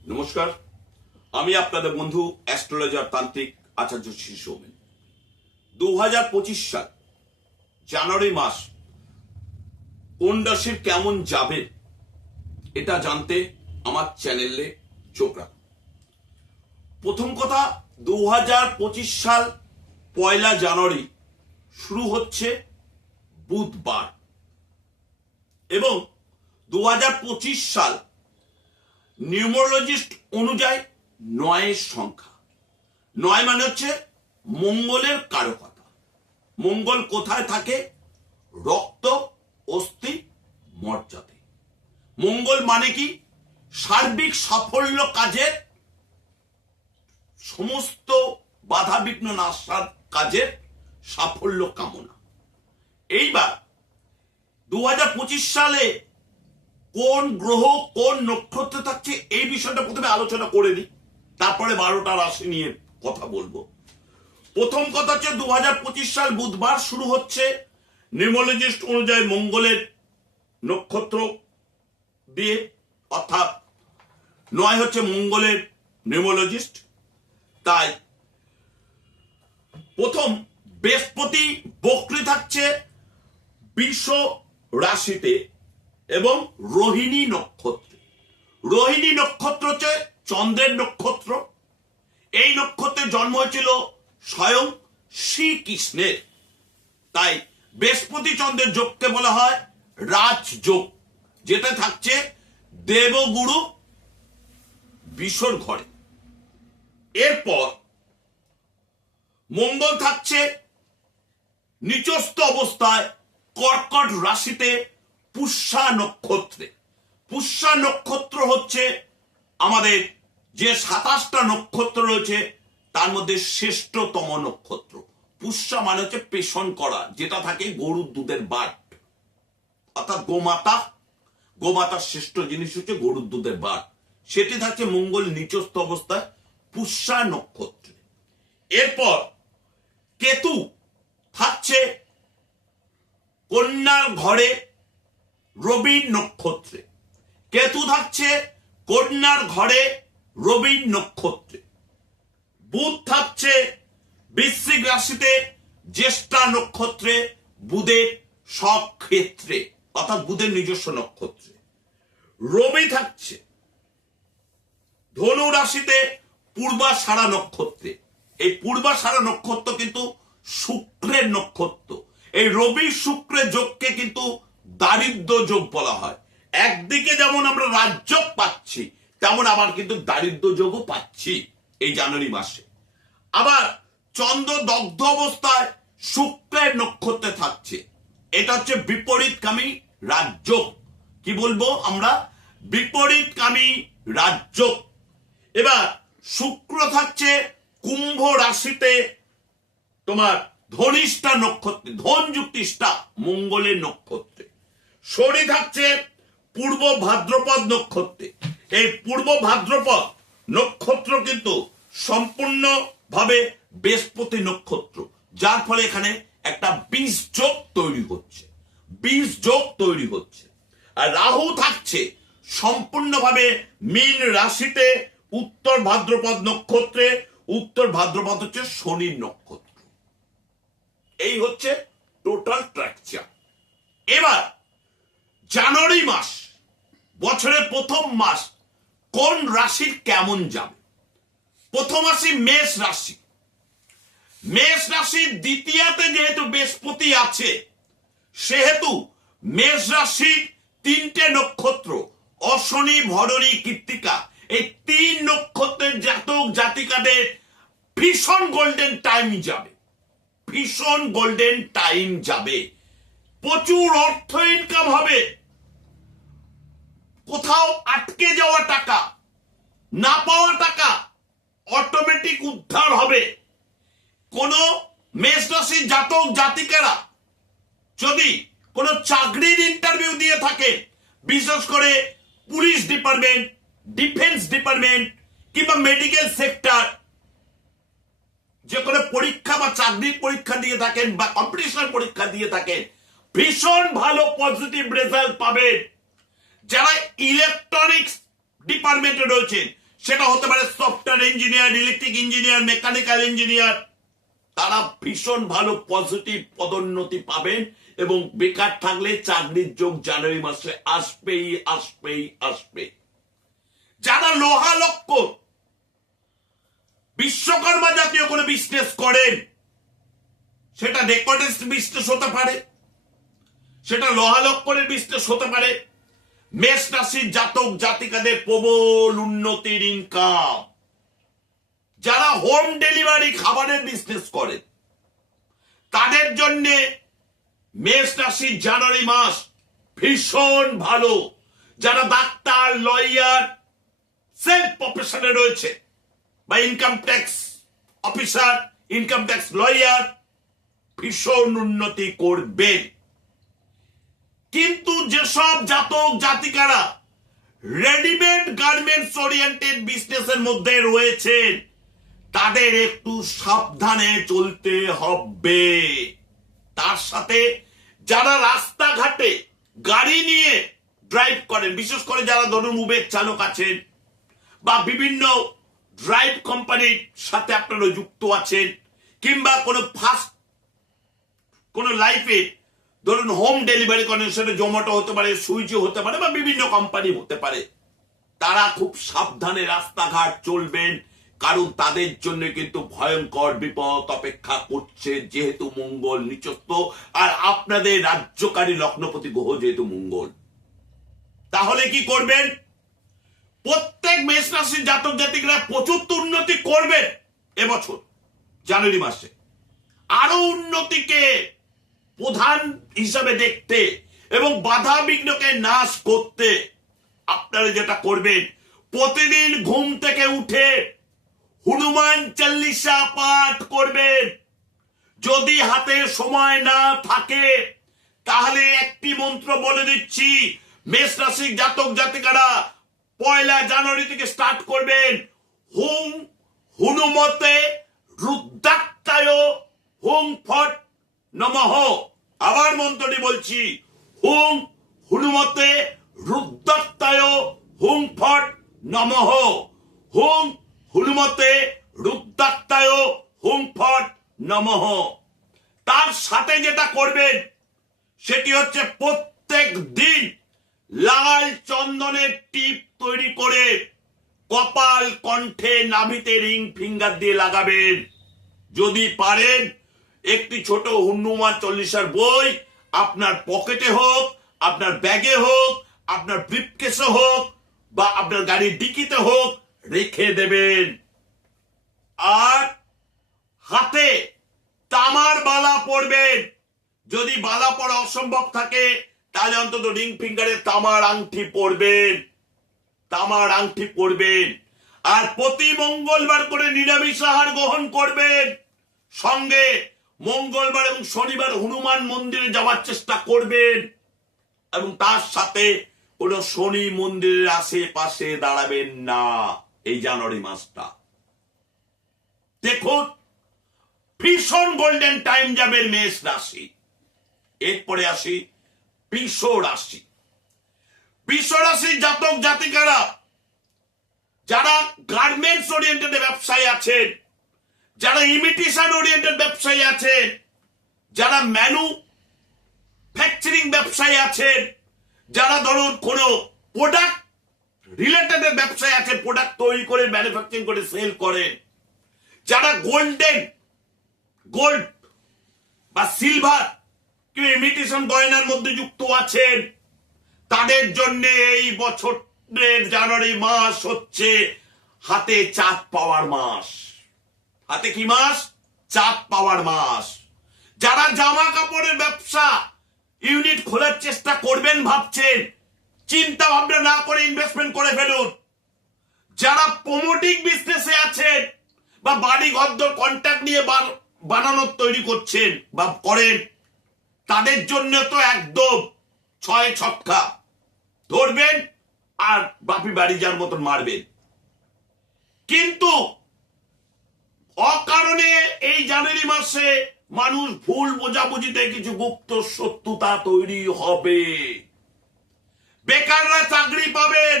নমস্কার, আমি আপনাদের বন্ধু অ্যাস্ট্রোলজার তান্ত্রিক আচার্য শ্রী সৌমেন। 2025 সাল জানুয়ারি মাস কোন রাশির কেমন যাবে এটা জানতে আমার চ্যানেলে চোখ রাখুন। প্রথম কথা, 2025 সাল 1 জানুয়ারি শুরু হচ্ছে বুধবার এবং 2025 সাল নিউমোলজিস্ট অনুযায়ী 9 সংখ্যা। 9 মানে হচ্ছে মঙ্গলের কারকতা। মঙ্গল কোথায় থাকে? রক্ত, অস্থি, মজ্জাতে। মঙ্গল মানে কি? সার্বিক সাফল্য কাজের, সমস্ত বাধা বিঘ্ন নাশার কাজের সাফল্য কামনা। এইবার 2025 সালে কোন গ্রহ কোন নক্ষত্র থাকছে এই বিষয়টা প্রথমে আলোচনা করে দিই, তারপরে 12টা রাশি নিয়ে কথা বলবো। প্রথম কথা হচ্ছে 2025 সাল বুধবার শুরু হচ্ছে নিউমোলজিস্ট অনুযায়ী মঙ্গলের নক্ষত্র দিয়ে, অর্থাৎ 9 হচ্ছে মঙ্গলের নিউমোলজিস্ট। তাই প্রথম বৃহস্পতি বক্রী থাকছে বৃষ রাশিতে এবং রোহিণী নক্ষত্রে। রোহিণী নক্ষত্র হচ্ছে চন্দ্রের নক্ষত্র। এই নক্ষত্রে জন্ম হয়েছিল স্বয়ং শ্রীকৃষ্ণের। তাই বৃহস্পতি চন্দ্রের যোগকে বলা হয় রাজযোগ, যেটা থাকছে দেবগুরু বিশ্বর ঘরে। এরপর মঙ্গল থাকছে নিচস্থ অবস্থায় কর্কট রাশিতে পুষ্যা নক্ষত্রে। পুষ্যা নক্ষত্র হচ্ছে আমাদের যে 27টা নক্ষত্র রয়েছে তার মধ্যে শ্রেষ্ঠতম নক্ষত্র। পুষ্যা মানে হচ্ছে পেষণ করা, যেটা থাকে গরুর দুধের বাট, অর্থাৎ গোমাতা। গোমাতার শ্রেষ্ঠ জিনিস হচ্ছে গরুর দুধের বাট। সেটি থাকছে মঙ্গল নিচস্থ অবস্থায় পুষ্যা নক্ষত্রে। এরপর কেতু থাকছে কন্যার ঘরে রবির নক্ষত্রে। কেতু থাকছে কন্যার ঘরে রবির নক্ষত্রে। বুধ থাকছে বৃশ্চিক রাশিতে জ্যেষ্ঠা নক্ষত্রে বুধের স্বক্ষেত্রে, অর্থাৎ বুধের নিজস্ব নক্ষত্রে। রবি থাকছে ধনু রাশিতে পূর্বাষাঢ়া নক্ষত্রে। এই পূর্বাষাঢ়া নক্ষত্র কিন্তু শুক্রের নক্ষত্র। এই রবি শুক্রের যোগকে কিন্তু দারিদ্র যোগ বলা হয়। একদিকে যেমন আমরা রাজযোগ পাচ্ছি, তেমন আবার কিন্তু দারিদ্র যোগও পাচ্ছি এই জানুয়ারি মাসে। আবার চন্দ্র দগ্ধ অবস্থায় শুক্রের নক্ষত্রে থাকছে। এটা হচ্ছে বিপরীতকামী রাজযোগ। কি বলবো আমরা? বিপরীতকামী রাজযোগ। এবার শুক্র থাকছে কুম্ভ রাশিতে তোমার ধনিষ্ঠা নক্ষত্রে, ধন যুক্তিষ্ঠা মঙ্গলের নক্ষত্রে। শনি থাকছে পূর্ব ভাদ্রপদ নক্ষত্রে। এই পূর্ব ভাদ্রপদ নক্ষত্র কিন্তু সম্পূর্ণ ভাবে বৃহস্পতি নক্ষত্র, যার ফলে এখানে একটা বীজ যোগ তৈরি হচ্ছে, বীজ যোগ তৈরি হচ্ছে। আর রাহু থাকছে সম্পূর্ণভাবে মীন রাশিতে উত্তর ভাদ্রপদ নক্ষত্রে। উত্তর ভাদ্রপদ হচ্ছে শনির নক্ষত্র। এই হচ্ছে টোটাল স্ট্রাকচার। এবার জানুয়ারি মাস, বছরের প্রথম মাস, কোন রাশির কেমন যাবে? প্রথম রাশি মেষ রাশি। মেষ রাশির দ্বিতীয়াতে যেহেতু বৃহস্পতি আছে, সেহেতু মেষ রাশির 3টে নক্ষত্র অশ্বনী, ভরণী, কৃত্তিকা, এই 3 নক্ষত্রের জাতক জাতিকাদের ভীষণ গোল্ডেন টাইম যাবে, ভীষণ গোল্ডেন টাইম যাবে। প্রচুর অর্থ ইনকাম হবে। কোথাও আটকে যাওয়া টাকা, না পাওয়া টাকা অটোমেটিক উদ্ধার হবে। কোন মেষ রাশির জাতক জাতিকারা যদি কোন চাকরির ইন্টারভিউ দিয়ে থাকে, বিশেষ করে পুলিশ ডিপার্টমেন্ট, ডিফেন্স ডিপার্টমেন্ট কিংবা মেডিকেল সেক্টর, যে কোনো পরীক্ষা বা চাকরির পরীক্ষা দিয়ে থাকেন বা কম্পিটিশন পরীক্ষা দিয়ে থাকেন, ভীষণ ভালো পজিটিভ রেজাল্ট পাবেন। যারা ইলেকট্রনিক্স ডিপার্টমেন্টে রয়েছেন সেটা হতে পারে software engineer, electric engineer, mechanical engineer, তারা ভীষণ ভালো পজিটিভ পদোন্নতি পাবেন এবং বেকার থাকলে চাকরির যোগ জানুয়ারি মাসে আসবেই আসবেই আসবে। যারা লোহা লক্কর, বিশ্বকর্মা জাতীয় কোনো বিজনেস করেন, সেটা ডেকোরেটিভ বিজনেস হতে পারে, সেটা লোহা লক্করের বিজনেস হতে পারে, মেষ রাশির জাতক জাতিকাদের প্রবল উন্নতির ইনকাম। যারা হোম ডেলিভারি খাবারের বিজনেস করে তাদের জন্য মেষ রাশির জানুয়ারি মাস ভীষণ ভালো। যারা ডাক্তার, লয়ার, সেলফ প্রফেশনে রয়েছে বা income tax officer, income tax lawyer, ভীষণ উন্নতি করবেন। কিন্তু যেসব জাতক জাতিকারা রেডিমেড গার্মেন্টস ওরিয়েন্টেড বিজনেসের মধ্যে রয়েছেন তাদের একটু সাবধানে চলতে হবে। তার সাথে যারা রাস্তাঘাটে গাড়ি নিয়ে ড্রাইভ করেন, বিশেষ করে যারা ধরুন উবের চালক আছেন বা বিভিন্ন ড্রাইভ কোম্পানির সাথে আপনারা যুক্ত আছেন, কিংবা কোনো ফাস্ট কোনো লাইফে ধরুন হোম ডেলিভারি করেন, সেটা জোম্যাটো হতে পারে, সুইগি হতে পারে বা বিভিন্ন কোম্পানি হতে পারে, তারা খুব সাবধানে রাস্তাঘাট চলবেন। কারণ তাদের জন্য কিন্তু ভয়ঙ্কর বিপদ অপেক্ষা করছে, যেহেতু মঙ্গল নিচস্থ আর আপনাদের রাজ্যকারী লগ্নপতি গ্রহ যেহেতু মঙ্গল। তাহলে কি করবেন? প্রত্যেক মেষ রাশির জাতক জাতিকরা প্রচুর উন্নতি করবেন এবছর জানুয়ারি মাসে। আরো উন্নতিকে প্রধান হিসাবে দেখতে এবং বাধা বিঘ্নকে নাশ করতে আপনারা যেটা করবেন, প্রতিদিন ঘুম থেকে উঠে হনুমান চাল্লিশা পাঠ করবেন। যদি হাতে সময় না থাকে তাহলে একটি মন্ত্র বলে দিচ্ছি, মেষ রাশির জাতক জাতিকারা 1 জানুয়ারি থেকে স্টার্ট করবেন। হুম হনুমতে রুদ্রাক্ষায় হুম ফট নমঃ। আবার মন্ত্রটি বলছি, হুম হনুমতে রুদ্রাক্ষায় হুম ফট নমঃ। হুম হনুমতে রুদ্রাক্ষায় হুম ফট নমঃ। তার সাথে যেটা করবেন সেটি হচ্ছে প্রত্যেক দিন লাল চন্দনের টিপ তৈরি করে কপাল, কণ্ঠে, নাভিতে রিং ফিঙ্গার দিয়ে লাগাবেন। যদি পারেন একটি ছোট হনুমান চল্লিশার বই আপনার পকেটে হোক, আপনার ব্যাগে হোক, আপনার ব্রিফকেসে হোক বা আপনার গাড়ির ডিকিতে হোক রেখে দেবেন। আর হাতে তামার বালা পরবেন। যদি বালা পরা অসম্ভব থাকে তাহলে অন্তত রিং ফিঙ্গারে তামার আংটি পরবেন, তামার আংটি পরবেন। আর প্রতি মঙ্গলবার করে নিরামিষ আহার গ্রহণ করবেন। সঙ্গে মঙ্গলবার এবং শনিবার হনুমান মন্দিরে যাওয়ার চেষ্টা করবেন এবং তার সাথে কোনো শনি মন্দিরের আশেপাশে দাঁড়াবেন না এই জানুয়ারি মাসটা। দেখুন ভীষণ গোল্ডেন টাইম যাবে মেষ রাশি। এরপরে আসি বৃষ রাশি। বৃষ রাশির জাতক জাতিকারা যারা গার্মেন্টস ওরিয়েন্টেড ব্যবসায়ী আছেন, যারা ইমিটেশন ওরিয়েন্টেড ব্যবসায়ী আছেন, যারা ম্যানুফ্যাকচারিং ব্যবসায়ী আছেন, যারা ধরুন কোনো প্রোডাক্ট রিলেটেড ব্যবসায়ী আছে, প্রোডাক্ট তৈরি করে ম্যানুফ্যাকচারিং করে সেল করেন, যারা গোল্ড বা সিলভার কিংবা ইমিটেশন গয়নার মধ্যে যুক্ত আছেন, তাদের জন্য এই বছরের জানুয়ারি মাস হচ্ছে হাতে চাঁদ পাওয়ার মাস। হাতে কি মাস? চাঁদ পাওয়ার মাস। যারা জামা কাপড়ের ব্যবসা ইউনিট খোলার চেষ্টা করবেন ভাবছেন, চিন্তা ভাবনা না করে ইনভেস্টমেন্ট করে ফেলুন। যারা প্রমোটিং বিজনেসে আছেন বা বাড়ি ঘর কন্ট্রাক্ট নিয়ে বানানোর তৈরি করছেন বা করেন, তাদের জন্য তো একদম 6 ছক্কা ধরবেন আর বাপি বাড়ি যার মতন মারবেন। কিন্তু অকারণে এই জানুয়ারি মাসে মানুষ ভুল বোঝাবুঝিতে কিছু গুপ্ত শত্রুতা তৈরি হবে। বেকাররা চাকরি পাবেন।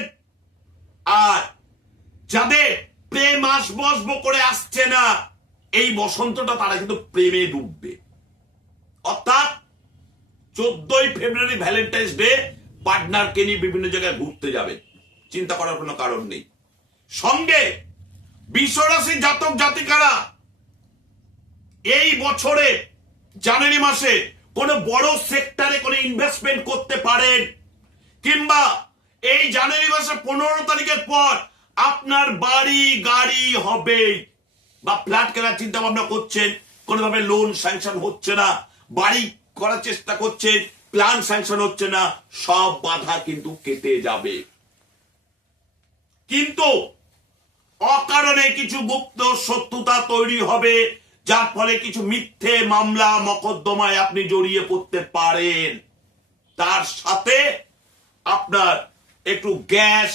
আর যাদের প্রেম আসবো করে আসছে না, এই বসন্তটা তারা কিন্তু প্রেমে ডুববে। অর্থাৎ 14ই ফেব্রুয়ারি ভ্যালেন্টাইন্স ডে পার্টনারকে নিয়ে বিভিন্ন জায়গায় ঘুরতে যাবে, চিন্তা করার কোনো কারণ নেই। সঙ্গে বিশ্বরাশি জাতক জাতিকারা এই বছরে জানুয়ারি মাসে কোনো বড় সেক্টরে কোনো ইনভেস্টমেন্ট করতে পারেন, কিংবা এই জানুয়ারি মাসে 15 তারিখের পর আপনার বাড়ি গাড়ি হবে, বা ফ্ল্যাট কেনার চিন্তা ভাবনা করছেন, কোনোভাবে লোন স্যাংশন হচ্ছে না, বাড়ি করার চেষ্টা করছেন, প্ল্যান স্যাংশন হচ্ছে না, সব বাধা কিন্তু কেটে যাবে। কিন্তু অকারণে কিছু গুপ্ত শত্রুতা তৈরি হবে, যার ফলে কিছু মিথ্যে মামলা মকদ্দমায় আপনি জড়িয়ে পড়তে পারেন। তার সাথে আপনার একটু গ্যাস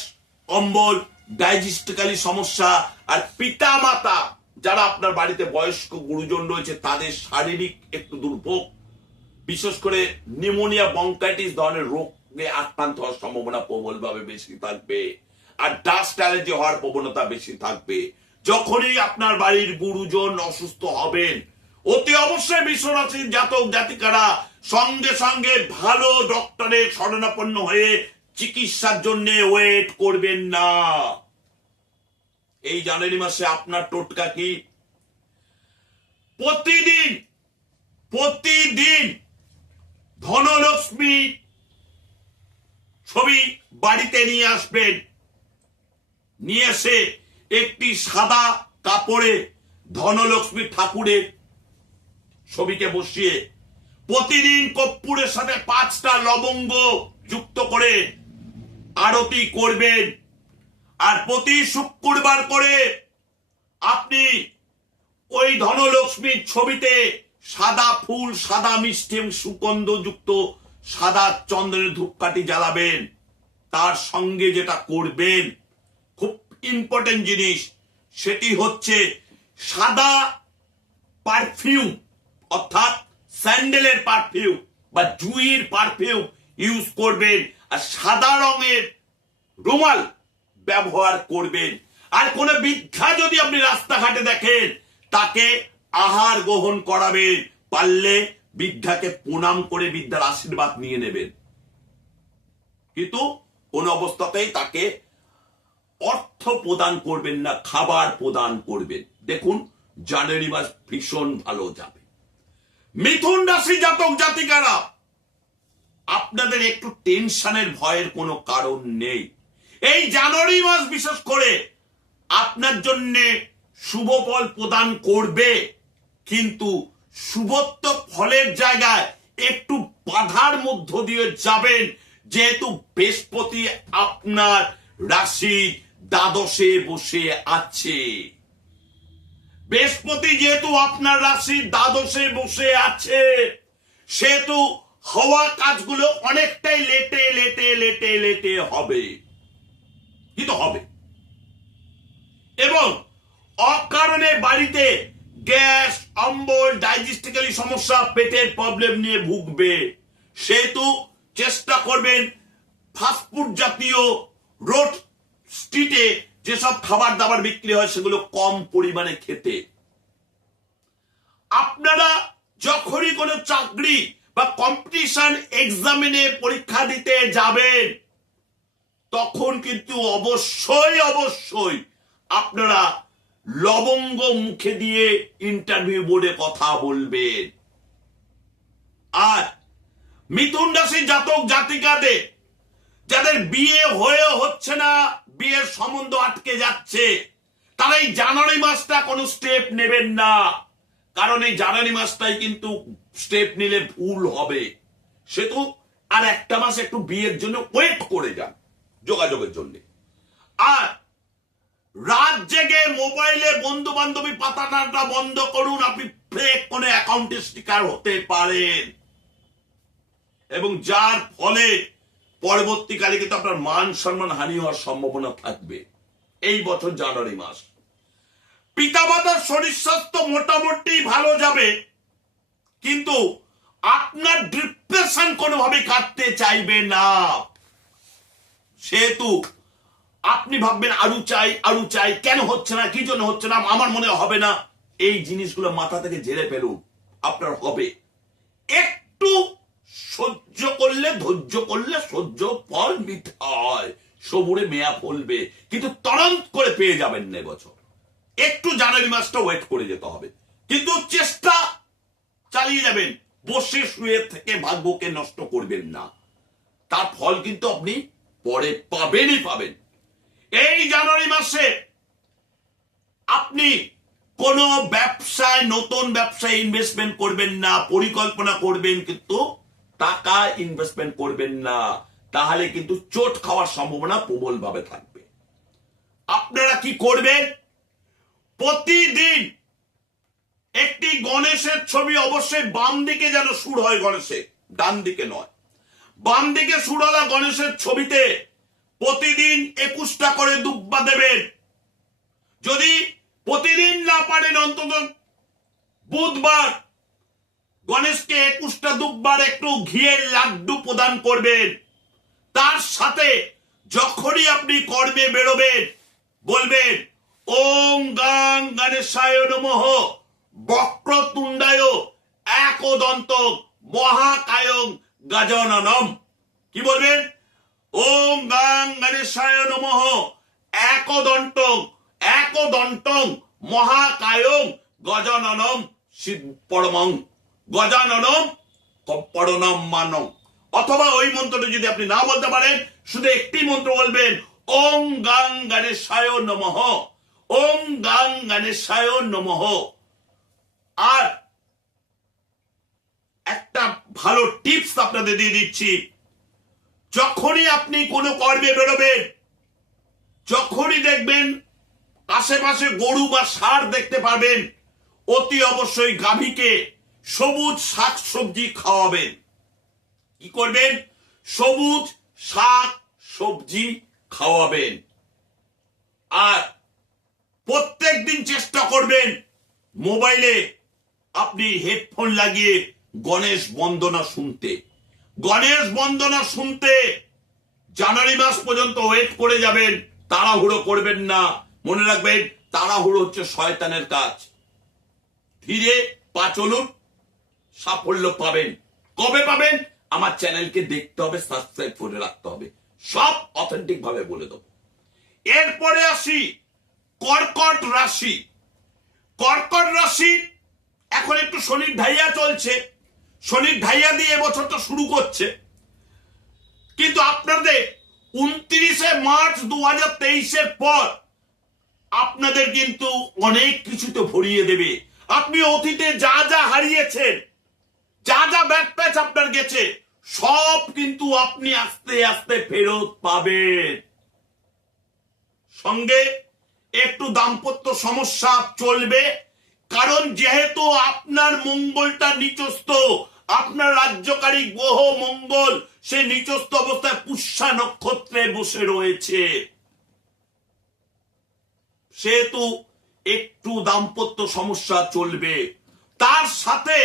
অম্বল ডাইজেস্টিক্যালি সমস্যা, আর পিতা মাতা যারা আপনার বাড়িতে বয়স্ক গুরুজন রয়েছে তাদের শারীরিক একটু দুর্ভোগ, বিশেষ করে নিউমোনিয়া বঙ্কাইটিস ধরনের রোগে আক্রান্ত হওয়ার সম্ভাবনা প্রবলভাবে বেশি থাকবে, আর ডাস্ট অ্যালার্জি হওয়ার প্রবণতা বেশি থাকবে। যখনই আপনার বাড়ির গুরুজন অসুস্থ হবেন, অতি অবশ্যই বিশ্বরাশির জাতক জাতিকারা সঙ্গে সঙ্গে ভালো ডক্টরের শরণাপন্ন হয়ে চিকিৎসার জন্য ওয়েট করবেন না। এই জানুয়ারি মাসে আপনার টোটকা কি? প্রতিদিন ধনলক্ষ্মী ছবি বাড়িতে নিয়ে আসবেন, নিয়ে এসে একটি সাদা কাপড়ে ধনলক্ষ্মী ঠাকুরের ছবিকে বসিয়ে প্রতিদিন কর্পূরের সাথে 5টা লবঙ্গ যুক্ত করে আরতি করবেন। আর প্রতি শুক্রবার করে আপনি ওই ধনলক্ষ্মীর ছবিতে সাদা ফুল, সাদা মিষ্টি এবং সুগন্ধ যুক্ত সাদা চন্দনের ধূপকাঠি জ্বালাবেন। তার সঙ্গে যেটা করবেন, খুব ইম্পর্টেন্ট জিনিস, সেটি হচ্ছে সাদা পারফিউম, অর্থাৎ স্যান্ডেলের পারফিউম বা জুঁইয়ের পারফিউম ইউজ করবেন, আর সাদা রঙের রুমাল ব্যবহার করবেন। আর কোন বৃদ্ধা যদি আপনি রাস্তাঘাটে দেখেন, তাকে আহার গ্রহণ করাবেন, পারলে বৃদ্ধাকে প্রণাম করে বৃদ্ধার আশীর্বাদ নিয়ে নেবেন, কিন্তু কোন অবস্থাতেই তাকে অর্থ প্রদান করবেন না, খাবার প্রদান করবেন। দেখুন জানুয়ারি মাস ভীষণ ভালো যাবে। মিথুন রাশি জাতক জাতিকারা, আপনাদের একটু টেনশনের ভয়ের কোনো কারণ নেই। এই জানুয়ারি মাস বিশেষ করে আপনার জন্য শুভ ফল প্রদান করবে, কিন্তু শুভত্ব ফলের জায়গায় একটু বাধার মধ্য দিয়ে যাবেন, যেহেতু বৃহস্পতি আপনার রাশি দ্বাদশে বসে আছে। বৃহস্পতি যেহেতু আপনার রাশি দ্বাদশে বসে আছে, সেহেতু হওয়া কাজগুলো অনেকটাই লেটে হবে, কিন্তু হবে। এবং অকারণে বাড়িতে গ্যাস অম্বল ডাইজেস্টিক্যালি সমস্যা, পেটের প্রবলেম নিয়ে ভুগবে, সেহেতু চেষ্টা করবেন ফাস্টফুড জাতীয় রোড স্ট্রিটে যেসব খাবার দাবার বিক্রি হয় সেগুলো কম পরিমাণে খেতে। আপনারা যখনই কোনো চাকরি বা কম্পিটিশন এক্সামিনে পরীক্ষা দিতে যাবেন, তখন কিন্তু অবশ্যই আপনারা লবঙ্গ মুখে দিয়ে ইন্টারভিউ বোর্ডে কথা বলবেন। আর মিথুন রাশি জাতক জাতিকাদের যাদের বিয়ে হয়ে হচ্ছে না, বিয়ের সম্বন্ধ আটকে যাচ্ছে, তারা এই জানুয়ারি মাসটা কোনো স্টেপ নেবেন না, কারণ এই জানুয়ারি মাসটাই কিন্তু স্টেপ নিলে ভুল হবে। সেহেতু আর একটা মাস একটু বিয়ের জন্য ওয়েট করে যান, যোগাযোগের জন্য। আর রাত জেগে মোবাইলে বন্ধু বান্ধবী পাতাটা বন্ধ করুন, আপনি ফেক কোনো অ্যাকাউন্টের শিকার হতে পারেন, এবং যার ফলে পরবর্তীকালে কিন্তু আপনার মান সম্মান হানি হওয়ার সম্ভাবনা থাকবে। এই বছর জানুয়ারি মাস পিতামাতার শরীর স্বাস্থ্য মোটামুটি ভালো যাবে, কিন্তু আপনার ডিপ্রেশন কোনোভাবে কাটতে চাইবে না, সেহেতু আপনি ভাববেন আরু চাই, কেন হচ্ছে না, কি জন্য হচ্ছে না, আমার মনে হবে না। এই জিনিসগুলো মাথা থেকে ঝেড়ে ফেলুন, আপনার হবে। একটু সহ্য করলে, ধৈর্য করলে সহ্য ফল মিঠা হয়, সবুরে মেয়া ফলবে, কিন্তু তরন্ত করে পেয়ে যাবেন না এবছর। একটু জানুয়ারি মাসটা ওয়েট করে যেতে হবে, কিন্তু চেষ্টা চালিয়ে যাবেন। বসে শুয়ে থেকে ভাগ্যকে নষ্ট করবেন না, তার ফল কিন্তু আপনি পরে পাবেনই পাবেন। এই জানুয়ারি মাসে আপনি কোন ব্যবসায়, নতুন ব্যবসায় ইনভেস্টমেন্ট করবেন না। পরিকল্পনা করবেন কিন্তু টাকা ইনভেস্টমেন্ট করবেন না, তাহলে কিন্তু চোট খাওয়ার সম্ভাবনা প্রবল ভাবে থাকবে। আপনারা কি করবেন? প্রতিদিন একটি গণেশের ছবি অবশ্যই বাম দিকে যেন সুর হয়, গণেশের ডান দিকে নয়, বাম দিকে সুরওয়ালা গণেশের ছবিতে প্রতিদিন 21টা করে দুব্বা দেবেন। যদি প্রতিদিন না পারেন, অন্তত বুধবার গণেশকে 21টা দুব্বার একটু ঘিয়ের লাড্ডু প্রদান করবেন। তার সাথে যখনই আপনি কর্মে বেরোবেন বলবেন ওম গাং গণেশায় নমঃ বক্রতুণ্ডায় একদন্ত মহাকায়ং গজাননম। কি বলবেন? ওম গাং গণেশায় নমঃ একদন্তং মহাকায়ং গজাননম পরমং গজাননম পরনম মানং। অথবা ওই মন্ত্রটা যদি আপনি না বলতে পারেন, শুধু একটি মন্ত্র বলবেন ওম গাং গণেশায় নমঃ, ওম গাং গণেশায় নমঃ। আর একটা ভালো টিপস আপনাদের দিয়ে দিচ্ছি, যখনই আপনি কোনো কর্মে বেরোবেন, যখনই দেখবেন আশেপাশে গরু বা ষাঁড় দেখতে পাবেন, অতি অবশ্যই গাভীকে সবুজ শাক সবজি খাওয়াবেন। কি করবেন? সবুজ শাক সবজি খাওয়াবেন। আর প্রত্যেক দিন চেষ্টা করবেন মোবাইলে আপনি হেডফোন লাগিয়ে গণেশ বন্দনা শুনতে। গণেশ বন্দনা শুনতে জানুয়ারি মাস পর্যন্ত ওয়েট করে যাবেন, তাড়াহুড়ো করবেন না। মনে রাখবেন, তাড়াহুড়ো হচ্ছে শয়তানের কাজ। ধীরে পা চলুন, সাফল্য পাবেন। কবে পাবেন? আমার চ্যানেলকে দেখতে হবে, সাবস্ক্রাইব করে রাখতে হবে, সব অথেন্টিক ভাবে বলে দেবো। এরপরে আসি কর্কট রাশি। কর্কট রাশি এখন একটু শনির ঢাইয়া চলছে, শনির ঢাইয়া দিয়ে এবছরটা শুরু করছে, কিন্তু আপনাদের 29শে মার্চ 2023-এর পর আপনাদের কিন্তু অনেক কিছুতে ভরিয়ে দেবে। আপনি অতীতে যা যা হারিয়েছেন, যা যা ব্যাড প্যাচ আপনার গেছে, সব কিন্তু আপনি আস্তে আস্তে ফেরত পাবেন। সঙ্গে একটু দাম্পত্য সমস্যা চলবে, কারণ যেহেতু আপনার মঙ্গলটা নিচস্থ, আপনার রাজ্যকারী গ্রহ মঙ্গল সে নিচস্থ অবস্থায় পুষ্যা নক্ষত্রে বসে রয়েছে, সেহেতু একটু দাম্পত্য সমস্যা চলবে। তার সাথে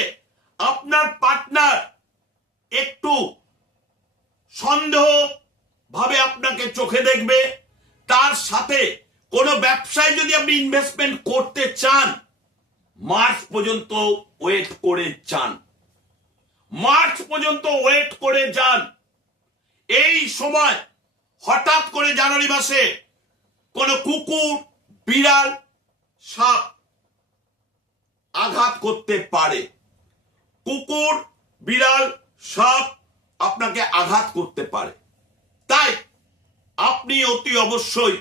আপনার পার্টনার একটু সন্দেহ ভাবে আপনাকে চোখে দেখবে। তার সাথে কোনো ব্যবসায় যদি আপনি ইনভেস্টমেন্ট করতে চান, মার্চ পর্যন্ত ওয়েট করে যান, মার্চ পর্যন্ত ওয়েট করে যান। এই সময় হঠাৎ করে জানুয়ারি মাসে কোনো কুকুর, বিড়াল, সাপ আঘাত করতে পারে। কুকুর, বিড়াল, সাপ আপনাকে আঘাত করতে পারে, তাই আপনি অতি অবশ্যই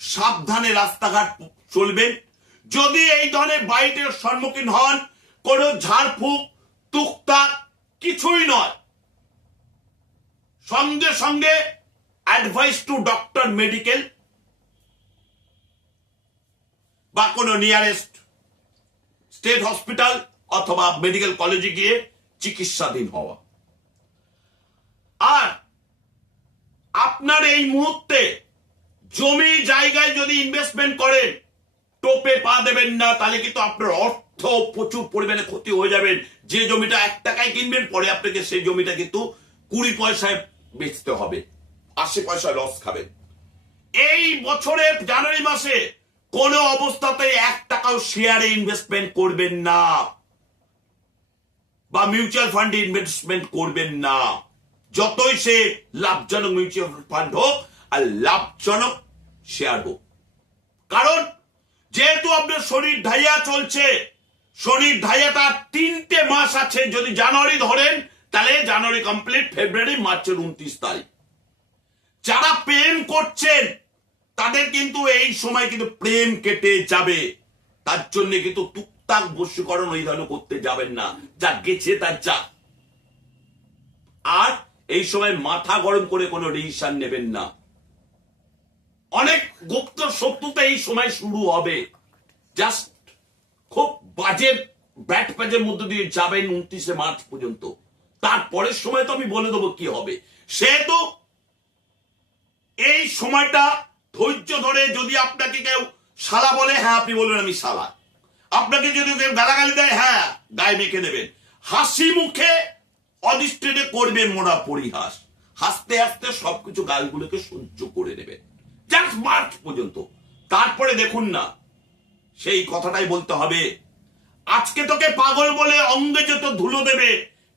সাবধানে রাস্তাঘাট চলবেন। যদি এই ধরনের বাইটের সম্মুখীন হন, কোনো ঝাড়ফুঁক, টুকটাক কিছুই নয়, সঙ্গে সঙ্গে অ্যাডভাইস টু ডক্টর মেডিকেল বা কোনো নিয়ারেস্ট স্টেট হসপিটাল অথবা মেডিকেল কলেজে গিয়ে চিকিৎসাধীন হওয়া। আর আপনার এই মুহূর্তে জমি জায়গায় যদি ইনভেস্টমেন্ট করেন, টোপে পা দেবেন না, তাহলে কিন্তু আপনার অর্থ প্রচুর পরিমাণে ক্ষতি হয়ে যাবেন। যে জমিটা 1 টাকায় কিনবেন, পরে আপনাকে সেই জমিটা কিন্তু 20 পয়সায় বেচতে হবে, 80 পয়সা লস খাবেন। এই বছরে জানুয়ারি মাসে কোন অবস্থাতে 1 টাকাও শেয়ারে ইনভেস্টমেন্ট করবেন না বা মিউচুয়াল ফান্ডে ইনভেস্টমেন্ট করবেন না, যতই সে লাভজনক মিউচুয়াল ফান্ড হোক আর লাভজনক শেয়ার হোক। কারণ যেহেতু আপনার শনির ঢাইয়া চলছে, শনির ঢাইয়াটা 3টে মাস আছে। যদি জানুয়ারি ধরেন তাহলে জানুয়ারি কমপ্লিট, ফেব্রুয়ারি, মার্চের 29 তারিখ। যারা প্রেম করছেন তাদের কিন্তু এই সময় কিন্তু প্রেম কেটে যাবে। তার জন্য কিন্তু টুকটাক বশীকরণ ওই ধরনের করতে যাবেন না, যা গেছে তার যা। আর এই সময় মাথা গরম করে কোনো ডিসিশন নেবেন না। অনেক গুপ্ত শত্রুতা এই সময় শুরু হবে। জাস্ট খুব বাজে ব্যাট প্যাজের মধ্যে দিয়ে যাবেন 29শে মার্চ পর্যন্ত। তারপরের সময় তো আমি বলে দেবো কি হবে। সেহেতু এই সময়টা ধৈর্য ধরে, যদি আপনাকে কেউ শালা বলে, হ্যাঁ আপনি বলবেন আমি শালা। আপনাকে যদি কেউ গালাগালি দেয়, হ্যাঁ গায়ে মেখে দেবেন। হাসি মুখে অদৃষ্টে করবেন মোরা পরিহাস। হাসতে হাসতে সবকিছু গালগুলোকে সহ্য করে নেবেন জাস্ট মার্চ পর্যন্ত। তারপরে দেখুন না, সেই কথাটাই বলতে হবে। আজকে তোকে পাগল বলে অঙ্গে যত ধুলো দেবে,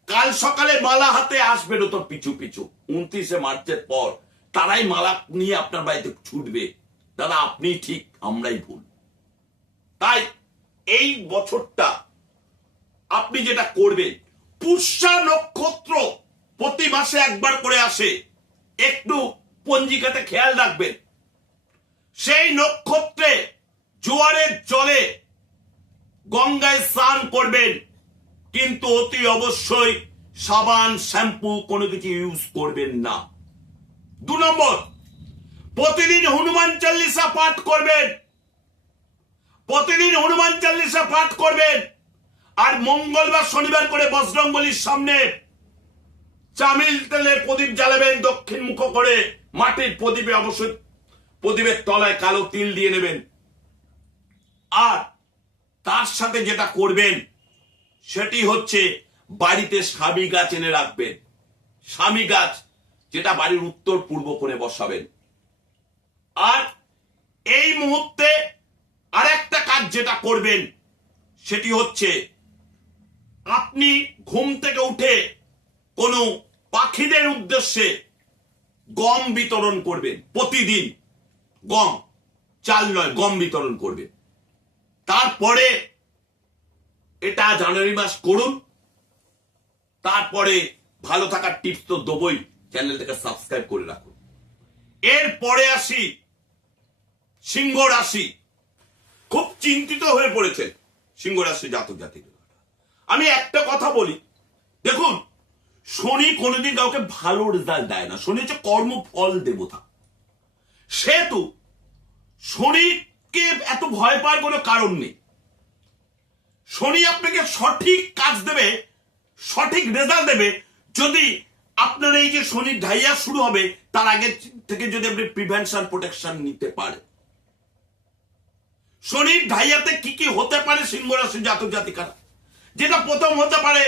কাল সকালে মালা হাতে আসবে না তোর পিছু পিছু। 29শে মার্চের পর তারাই মালা নিয়ে আপনার বাড়িতে ছুটবে। দাদা আপনি ঠিক, আমরাই ভুল। তাই এই বছরটা আপনি যেটা করবেন, পুষ্যা নক্ষত্র প্রতি মাসে একবার করে আসে, একটু পঞ্জিকাতে খেয়াল রাখবেন। সেই নক্ষত্রে জোয়ারের জলে গঙ্গায় স্নান করবেন, কিন্তু অতি অবশ্যই সাবান শ্যাম্পু কোনো কিছু ইউজ করবেন না। 2 নম্বর, প্রতিদিন হনুমান চল্লিশা পাঠ করবেন, প্রতিদিন হনুমান চল্লিশা পাঠ করবেন। আর মঙ্গলবার শনিবার করে বজরংবলীর সামনে চামিল তেলে প্রদীপ জ্বালাবেন, দক্ষিণ মুখ করে। মাটির প্রদীপে অবশ্যই প্রদীপের তলায় কালো তিল দিয়ে নেবেন। আর তার সাথে যেটা করবেন সেটি হচ্ছে বাড়িতে স্বামী গাছ এনে রাখবেন। স্বামী গাছ যেটা বাড়ির উত্তর পূর্ব কোণে বসাবেন। আর এই মুহূর্তে আরেকটা কাজ যেটা করবেন সেটি হচ্ছে, আপনি ঘুম থেকে উঠে কোনো পাখিদের উদ্দেশ্যে গম বিতরণ করবেন। প্রতিদিন গম, চাল নয়, গম বিতরণ করবেন। তারপরে এটা জানুয়ারি মাস করুন। তারপরে ভালো থাকার টিপস তো দেবই, চ্যানেলটাকে সাবস্ক্রাইব করে রাখুন। এরপরে আসি সিংহ রাশি। খুব চিন্তিত হয়ে পড়েছেন সিংহ রাশি জাতক জাতিক। আমি একটা কথা বলি, দেখুন শনি কোনোদিন কাউকে ভালো রেজাল্ট দেয় না। শনি হচ্ছে কর্মফল দেবতা। সেহেতু শনিকে এত ভয় পাওয়ার কোনো কারণ নেই। শনি আপনাকে সঠিক কাজ দেবে, সঠিক রেজাল্ট দেবে, যদি আপনার এই যে শনির ঢাইয়া শুরু হবে তার আগে থেকে যদি আপনি প্রিভেনশন প্রোটেকশন নিতে পারেন। শনির ঢাইয়াতে কি কি হতে পারে সিংহ রাশির জাতক জাতিকারা, যেটা প্রথম হতে পারে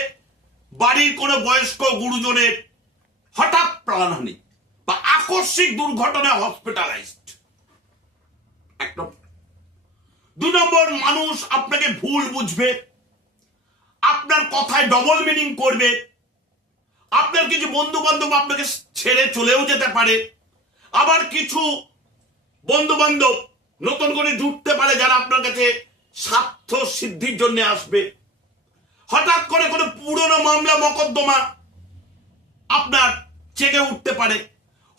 বাড়ির কোনো বয়স্ক গুরুজনের হঠাৎ প্রাণহানি বা আকস্মিক দুর্ঘটনায় হসপিটালাইজড। 2 নম্বর, মানুষ আপনাকে ভুল বুঝবে, আপনার কথায় ডবল মিনিং করবে। আপনার কিছু বন্ধু বান্ধব আপনাকে ছেড়ে চলেও যেতে পারে। আবার কিছু বন্ধু বান্ধব নতুন করে জুটতে পারে যারা আপনার কাছে স্বার্থ সিদ্ধির জন্য আসবে। হঠাৎ করে কোনো পুরনো মামলা মকদ্দমা আপনার জেগে উঠতে পারে।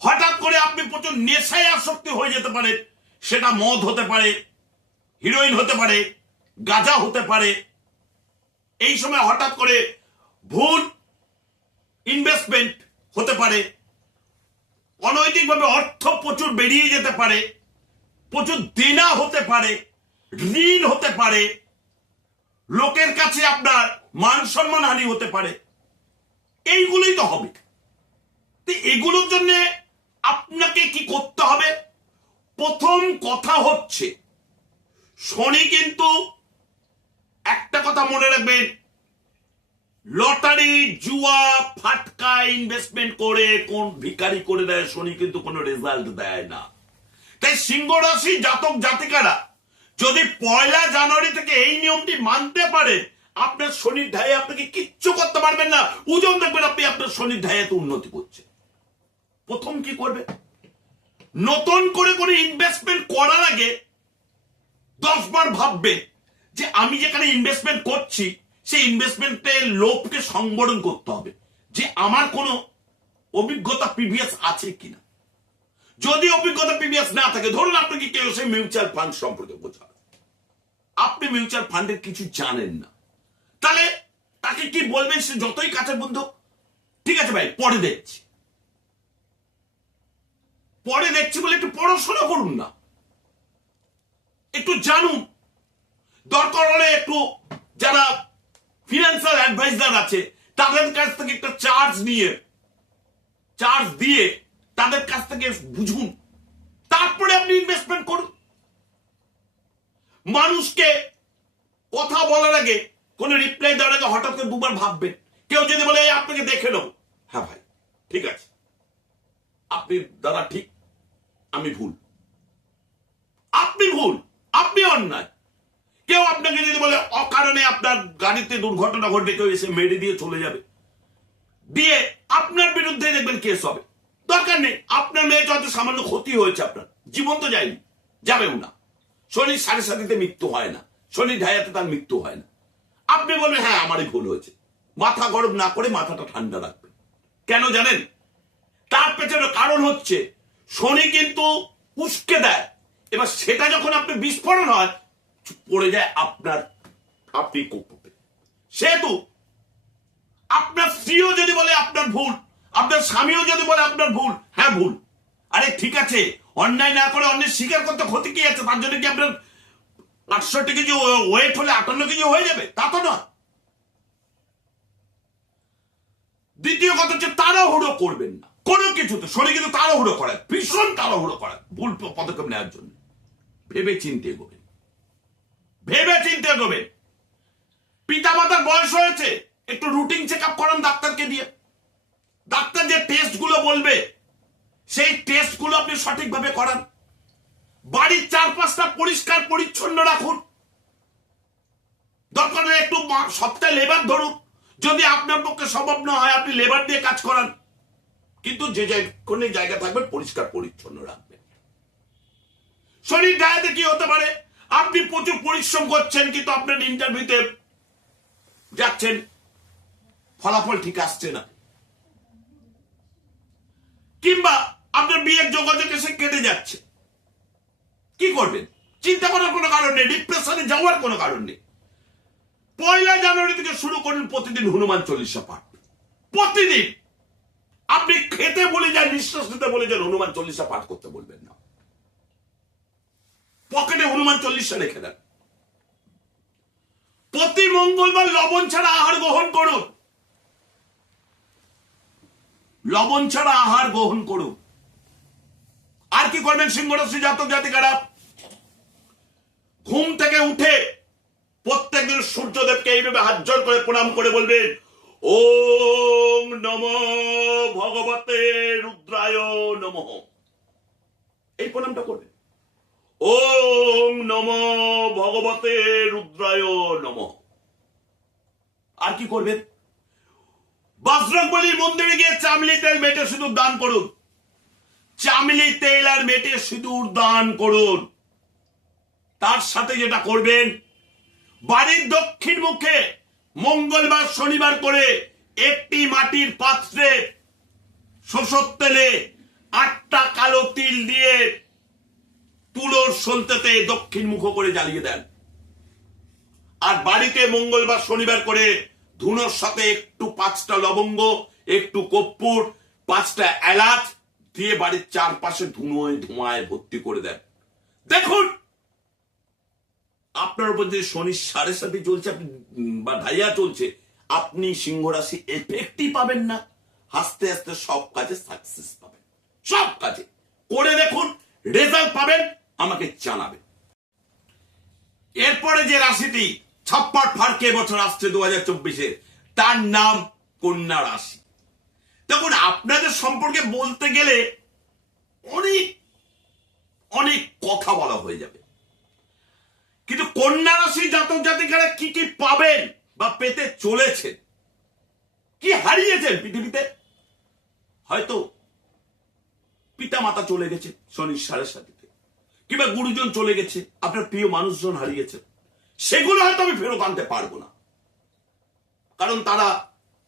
হঠাৎ করে আপনি প্রচুর নেশায় আসক্তি হয়ে যেতে পারে। সেটা মদ হতে পারে, হিরোইন হতে পারে, গাঁজা হতে পারে। এই সময় হঠাৎ করে ভুল ইনভেস্টমেন্ট হতে পারে, অনৈতিকভাবে অর্থ প্রচুর বেরিয়ে যেতে পারে, প্রচুর দেনা হতে পারে, ঋণ হতে পারে, লোকের কাছে আপনার মান সম্মান হানি হতে পারে। এইগুলোই তো হবে। এগুলোর জন্য আপনাকে কি করতে হবে? প্রথম কথা হচ্ছে, শনি কিন্তু একটা কথা মনে রাখবেন, লটারি, জুয়া, ফাটকা ইনভেস্টমেন্ট করে কোন ভিখারি করে দেয়, শনি কিন্তু কোনো রেজাল্ট দেয় না। তাই সিংহ রাশি জাতক জাতিকারা যদি 1 জানুয়ারি থেকে এই নিয়মটি মানতে পারে, আপনার শনির ঢাইয়ে আপনাকে কিচ্ছু করতে পারবেন না। ওজন দেখবেন আপনি আপনার শনির ঢাইয়ে উন্নতি করছেন। প্রথম কি করবে, নতুন করে কোনো ইনভেস্টমেন্ট করার আগে 10 বার ভাববে যে আমি যেখানে ইনভেস্টমেন্ট করছি সেই ইনভেস্টমেন্টের লোভকে সংবরণ করতে হবে, যে আমার কোনো অভিজ্ঞতা প্রিভিয়াস আছে কিনা। যদি অভিজ্ঞতা প্রিভিয়াস না থাকে, ধরুন আপনাকে কেউ সেই মিউচুয়াল ফান্ড সম্পর্কে বোঝা, আপনি মিউচুয়াল ফান্ডের কিছু জানেন না, তাহলে তাকে কি বলবেন? সে যতই কাছের বন্ধু, ঠিক আছে ভাই পরে দেখছি বলে একটু পড়াশোনা করুন না, একটু জানুন। দরকার হলে একটু যারা ফিনান্সিয়াল অ্যাডভাইজার আছে তাদের কাছ থেকে একটা চার্জ দিয়ে তাদের কাছ থেকে বুঝুন, তারপরে আপনি ইনভেস্টমেন্ট করুন। মানুষকে কথা বলার আগে, কোন রিপ্লাই দেওয়ার আগে হঠাৎ করে 2 বার ভাববেন। কেউ যদি বলে আপনাকে দেখে নেব, হ্যাঁ ভাই ঠিক আছে, আপনি দাদা ঠিক, আমি ভুল, আপনি অন্যায়। কেউ আপনাকে যদি বলে অকারণে আপনার গাড়িতে দুর্ঘটনা ঘটে, কেউ এসে মেরে দিয়ে চলে যাবে, দিয়ে আপনার বিরুদ্ধে দেখবেন কেস হবে। দরকার নেই, আপনার মেয়েকে হয়তো সামান্য ক্ষতি হয়েছে, আপনার জীবন তো যায়নি, যাবেও না। শনির 7.5 মৃত্যু হয় না, শনির ঢাইয়াতে তার মৃত্যু হয় না। আপনি বলবেন হ্যাঁ আমারই ভুল হয়েছে, মাথা গরম না করে মাথাটা ঠান্ডা রাখবেন। কেন জানেন? তার পেছনে কারণ হচ্ছে শনি কিন্তু উস্কে দেয়, এবার সেটা যখন আপনি বিস্ফোরণ হয় পড়ে যায় আপনি করবে। সেহেতু আপনার স্ত্রীও যদি বলে আপনার ভুল, আপনার স্বামীও যদি বলে আপনার ভুল, হ্যাঁ ভুল, আরে ঠিক আছে, অন্যায় না করে অন্যায় স্বীকার করতে ক্ষতি কি আছে? তার জন্য কি আপনার 68 কেজি ওয়েট হলে 58 কেজি হয়ে যাবে? তা তো নয়। দ্বিতীয় কথা হচ্ছে তাড়াহুড়ো করবেন না কোনো কিছুতে। শনি কিন্তু তাড়াহুড়ো করায়, ভীষণ তাড়াহুড়ো করায় ভুল পদক্ষেপ নেওয়ার জন্য। ভেবে চিন্তে এগোবেন। পিতা মাতার বয়স হয়েছে, একটু রুটিন চেক আপ করান ডাক্তারকে দিয়ে। ডাক্তার যে টেস্ট গুলো বলবে সেই টেস্ট গুলো আপনি সঠিকভাবে করান। বাড়ির চারপাশটা পরিষ্কার পরিচ্ছন্ন রাখুন। দরকার হলে একটু সপ্তাহে লেবার ধরুন, যদি আপনার পক্ষে সম্ভব না হয় আপনি লেবার দিয়ে কাজ করান, কিন্তু যে কোনো জায়গা থাকবেন পরিষ্কার পরিচ্ছন্ন রাখবেন। শরীর ঢাইয়াতে কি হতে পারে? আপনি প্রচুর পরিশ্রম করছেন কিন্তু আপনার ইন্টারভিউতে যাচ্ছেন, ফলাফল ঠিক আসছে না, কিংবা আপনার বিয়ের যোগাযোগ এসে কেটে যাচ্ছে। কি করবেন? চিন্তা করার কোনো কারণ নেই, ডিপ্রেশনে যাওয়ার কোনো কারণ নেই। 1 জানুয়ারি থেকে শুরু করুন প্রতিদিন হনুমান 40 পাঠ। প্রতিদিন আপনি খেতে বলে যান, নিঃশ্বাস নিতে বলে যান, হনুমান 40 পাঠ করতে বলবেন না। পকেটে হনুমান 40 রেখে দেন। প্রতি মঙ্গলবার লবণ ছাড়া আহার গ্রহণ করুন। আর কি করবেন সিংহ রাশি জাতক জাতিকারা? ঘুম থেকে উঠে প্রত্যেকদিন সূর্যদেবকে এইভাবে হাত জোড় করে প্রণাম করে বলবেন, ওম নমো ভগবতে রুদ্রায় নমঃ। এই প্রণামটা করবেন, ওম নমো ভগবতে রুদ্রায় নমঃ। আর কি করবেন? বজরংবলীর মন্দিরে গিয়ে চামেলি তেল মেটে সিঁদুর দান করুন। চামেলি তেল আর মেটে সিঁদুর দান করুন। তার সাথে যেটা করবেন, বাড়ির দক্ষিণ মুখে মঙ্গলবার শনিবার করে একটি মাটির পাত্রে সরষের তেলে 8টা কালো তিল দিয়ে তুলোর সলতেতে দক্ষিণ মুখ করে জ্বালিয়ে দেন। আর বাড়িতে মঙ্গলবার শনিবার করে ধুনোর সাথে একটু 5টা লবঙ্গ, একটু কর্পূর, 5টা এলাচ দিয়ে বাড়ির চারপাশে ধোঁয়ায় ভর্তি করে দেন। দেখুন আপনার উপর যে শনি 7.5 চলছে বা ঢাইয়া চলছে, আপনি সিংহ রাশি এফেক্টই পাবেন না। হাসতে হাসতে সব কাজে সাকসেস পাবেন। সব কাজে করে দেখুন, রেজাল্ট পাবেন, আমাকে জানাবেন। এরপরে যে রাশিটি ছাপ্পাট ফারকে বছর আসছে 2024-এ, তার নাম কন্যা রাশি। দেখুন আপনাদের সম্পর্কে বলতে গেলে অনেক অনেক কথা বলা হয়ে যাবে। কিন্তু কন্যা রাশি জাতক জাতিকারা কি কি পাবেন বা পেতে চলেছেন, কি হারিয়েছেন পৃথিবীতে? হয়তো পিতা মাতা চলে গেছে শনির 7.5, কিংবা গুরুজন চলে গেছে, আপনার প্রিয় মানুষজন হারিয়েছে, সেগুলো হয়তো আমি ফেরত আনতে পারবো না, কারণ তারা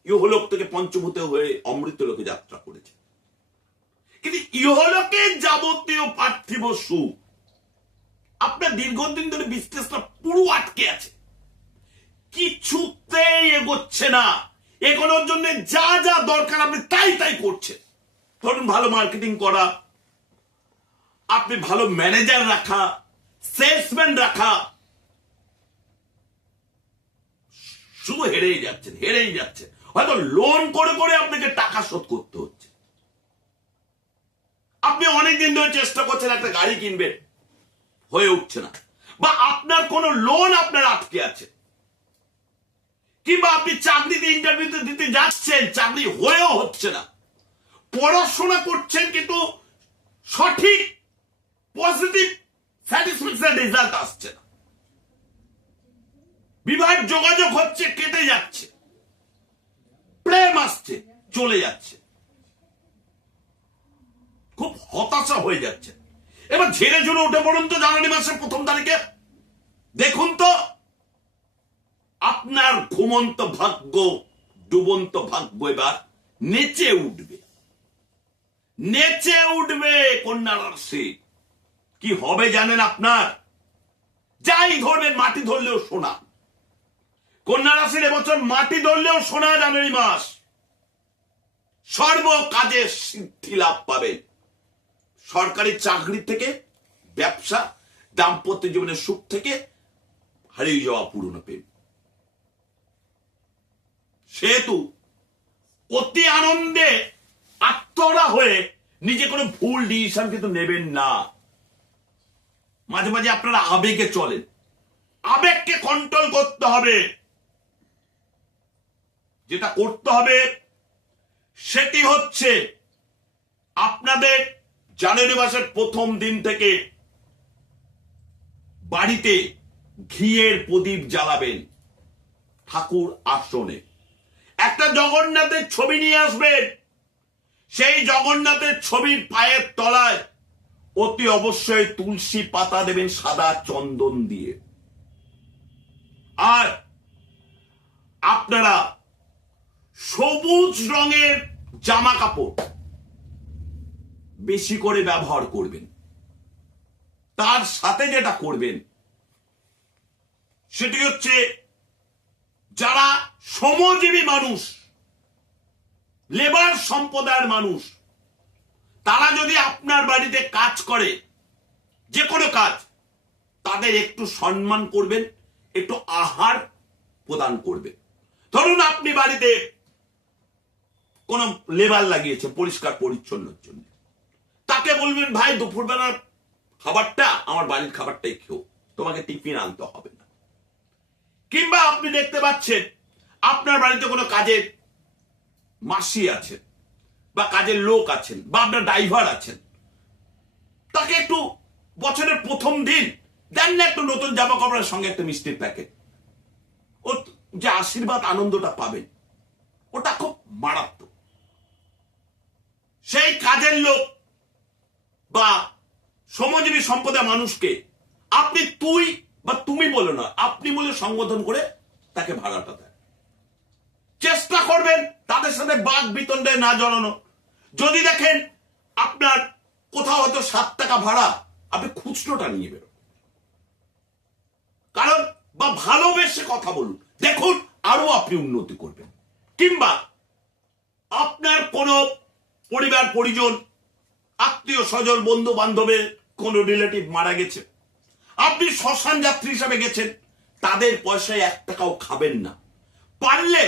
ইহলোক থেকে পঞ্চভূতে হয়ে অমৃত লোকে যাত্রা করেছে। কিন্তু ইহলোকের যাবতীয় পার্থিব সুখ আপনার দীর্ঘদিন ধরে বিজনেসটা পুরো আটকে আছে, কিছুতেই এগোচ্ছে না। এগোনোর জন্য যা যা দরকার আপনি তাই তাই করছেন। ধরুন ভালো মার্কেটিং করা, আপনি ভালো ম্যানেজার রাখা, সেলসম্যান রাখা, শুধু হেরেই যাচ্ছেন, হেরেই যাচ্ছেন। হয়তো লোন করে করে আপনাকে টাকা শোধ করতে হচ্ছে। আপনি অনেকদিন ধরে চেষ্টা করছেন একটা গাড়ি কিনবেন, হয়ে উঠছে না, বা আপনার কোনো লোন আপনার আটকে আছে, কিংবা আপনি চাকরিতে ইন্টারভিউতে দিতে যাচ্ছেন, চাকরি হয়েও হচ্ছে না। পড়াশোনা করছেন কিন্তু সঠিক পজিটিভ স্যাটিসফ্যাকশন রেজাল্ট আসছে না। বিবাহ যোগাযোগ হচ্ছে, কেটে যাচ্ছে, প্রেম আসছে, চলে যাচ্ছে, খুব হতাশা হয়ে যাচ্ছে। এবার ঝেড়ে ঝুড়ে উঠে পড়ুন তো জানুয়ারি মাসের 1 তারিখে, দেখুন তো আপনার ঘুমন্ত ভাগ্য, ডুবন্ত ভাগ্য এবার নেচে উঠবে, নেচে উঠবে। কন্যা রাশি কি হবে জানেন? আপনার যাই ধরবেন, মাটি ধরলেও সোনা। কন্যা রাশির এবছর মাটি ধরলেও সোনা। জানুয়ারি মাস সর্ব কাজে সিদ্ধি লাভ পাবে। সরকারি চাকরি থেকে, ব্যবসা, দাম্পত্য জীবনের সুখ থেকে হারিয়ে যাওয়া পুরনো প্রেম। সেহেতু অতি আনন্দে আত্মরা হয়ে নিজে কোনো ভুল ডিসিশন কিন্তু নেবেন না। মাঝে মাঝে আপনারা আবেগে চলেন, আবেগকে কন্ট্রোল করতে হবে। যেটা করতে হবে সেটি হচ্ছে আপনাদের জানুয়ারি মাসের 1 দিন থেকে বাড়িতে ঘিয়ের প্রদীপ জ্বালাবেন। ঠাকুর আসনে একটা জগন্নাথের ছবি নিয়ে আসবেন। সেই জগন্নাথের ছবির পায়ের তলায় অতি অবশ্যই তুলসী পাতা দেবেন সাদা চন্দন দিয়ে। আর আপনারা সবুজ রঙের জামা কাপড় বেশি করে ব্যবহার করবেন। তার সাথে যেটা করবেন সেটি হচ্ছে, যারা শ্রমজীবী মানুষ, লেবার সম্প্রদায়ের মানুষ, তারা যদি আপনার বাড়িতে কাজ করে, যে কোনো কাজ, তাদের একটু সম্মান করবেন, একটু আহার প্রদান করবেন। ধরুন আপনি বাড়িতে কোন লেবার লাগিয়েছে পরিষ্কার পরিচ্ছন্নর জন্য, তাকে বলবেন, ভাই দুপুরবেলার খাবারটা আমার বাড়ির খাবারটাই খেও, তোমাকে টিফিন আনতে হবে না। কিংবা আপনি দেখতে পাচ্ছেন আপনার বাড়িতে কোনো কাজের মাসি আছেন, বা কাজের লোক আছেন, বা আপনার ড্রাইভার আছেন, তাকে একটু বছরের 1 দিন দেন না একটু নতুন জামা কাপড়ের সঙ্গে একটা মিষ্টির প্যাকেট। ও যে আশীর্বাদ আনন্দটা পাবেন ওটা খুব মারাত্মক। সেই কাজের লোক বা শ্রমজীবী সম্প্রদায় মানুষকে আপনি তুই বা তুমি বলে না, আপনি বলে সম্বোধন করে তাকে ভাড়াটা দেন। চেষ্টা করবেন তাদের সাথে বাদ বিতণ্ডায় না জড়ানো। যদি দেখেন আপনার কোথাও হয়তো 7 টাকা ভাড়া, আপনি খুচরোটা নিয়ে বেরোন। কারণ বা ভালোবেসে কথা বলুন, দেখুন আরো আপনি উন্নতি করবেন। কিংবা আপনার কোন পরিবার পরিজন, আত্মীয় স্বজন, বন্ধু বান্ধবের কোন রিলেটিভ মারা গেছে, আপনি শ্মশান যাত্রী হিসাবে গেছেন, তাদের পয়সায় 1 টাকাও খাবেন না। পারলে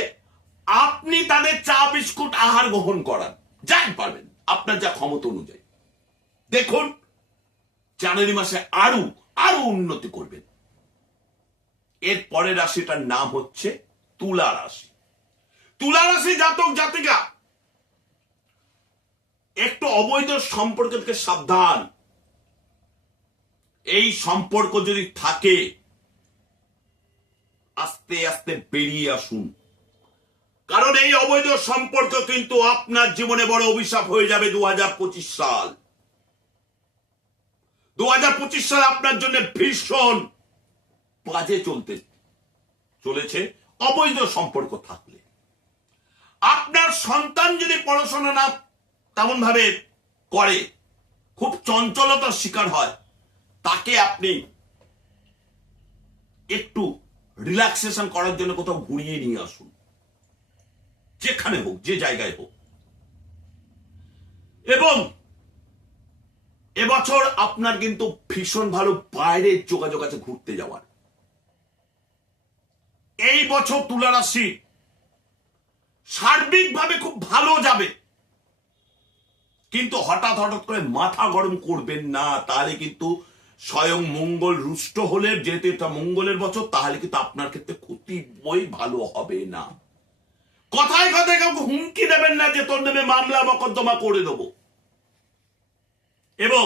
আপনি তাদের চা বিস্কুট আহার গ্রহণ করান, যাই পারবেন আপনার যা ক্ষমতা অনুযায়ী। দেখুন জানুয়ারি মাসে আরো আরো উন্নতি করবেন। এর পরের রাশিটার নাম হচ্ছে তুলা রাশি। তুলা রাশি জাতক জাতিকা একটু অবৈধ সম্পর্ক থেকে সাবধান। এই সম্পর্ক যদি থাকে আস্তে আস্তে বেরিয়ে আসুন, কারণ এই অবৈধ সম্পর্ক কিন্তু আপনার জীবনে বড় অভিশাপ হয়ে যাবে। 2025 সাল 2025 সাল আপনার জন্য ভীষণ বাজে চলেছে অবৈধ সম্পর্ক থাকলে। আপনার সন্তান যদি পড়াশোনা না তেমন ভাবে করে, খুব চঞ্চলতার শিকার হয়, তাকে আপনি একটু রিল্যাক্সেশন করার জন্য কোথাও ঘুরিয়ে নিয়ে আসুন, যেখানে হোক, যে জায়গায় হোক। এবং এবছর আপনার কিন্তু ভীষণ ভালো বাইরের যোগাযোগ আছে ঘুরতে যাওয়ার। এই বছর তুলা রাশি সার্বিকভাবে খুব ভালো যাবে, কিন্তু হঠাৎ হঠাৎ করে মাথা গরম করবেন না, তাহলে কিন্তু স্বয়ং মঙ্গল রুষ্ট হলে, যেহেতু এটা মঙ্গলের বছর, তাহলে কিন্তু আপনার ক্ষেত্রে ক্ষতি বই ভালো হবে না। কথায় কথায় কাউকে হুমকি দেবেন না যে তোর নেমে মামলা মকদ্দমা করে দেবো। এবং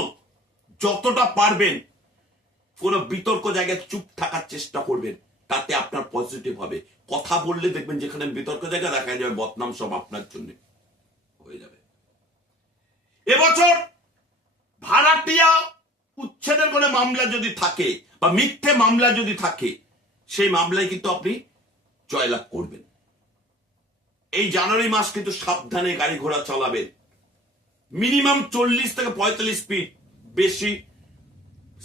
যতটা পারবেন কোনো বিতর্ক জায়গায় চুপ থাকার চেষ্টা করবেন, তাতে আপনার পজিটিভ হবে। কথা বললে দেখবেন যেখানে বিতর্ক জায়গা দেখা যাবে বদনাম সব আপনার জন্য হয়ে যাবে। এবছর ভাড়াটিয়া উচ্ছেদের কোনো মামলা যদি থাকে বা মিথ্যে মামলা যদি থাকে, সেই মামলায় কিন্তু আপনি জয়লাভ করবেন। এই জানুয়ারি মাস কিন্তু সাবধানে গাড়ি ঘোড়া চালাবেন। মিনিমাম 40 থেকে 45 স্পিড, বেশি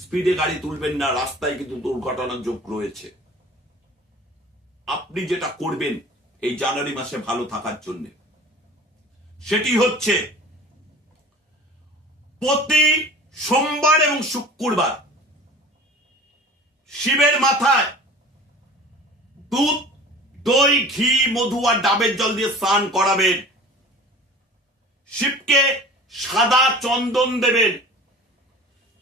স্পিডে গাড়ি তুলবেন না, রাস্তায় কিন্তু দুর্ঘটনার যোগ রয়েছে। আপনি যেটা করবেন এই জানুয়ারি মাসে ভালো থাকার জন্য, সেটি হচ্ছে প্রতি সোমবার এবং শুক্রবার শিবের মাথায় দুধ, দই, ঘি, মধু আর ডাবের জল দিয়ে স্নান করাবেন। শিবকে সাদা চন্দন দেবেন,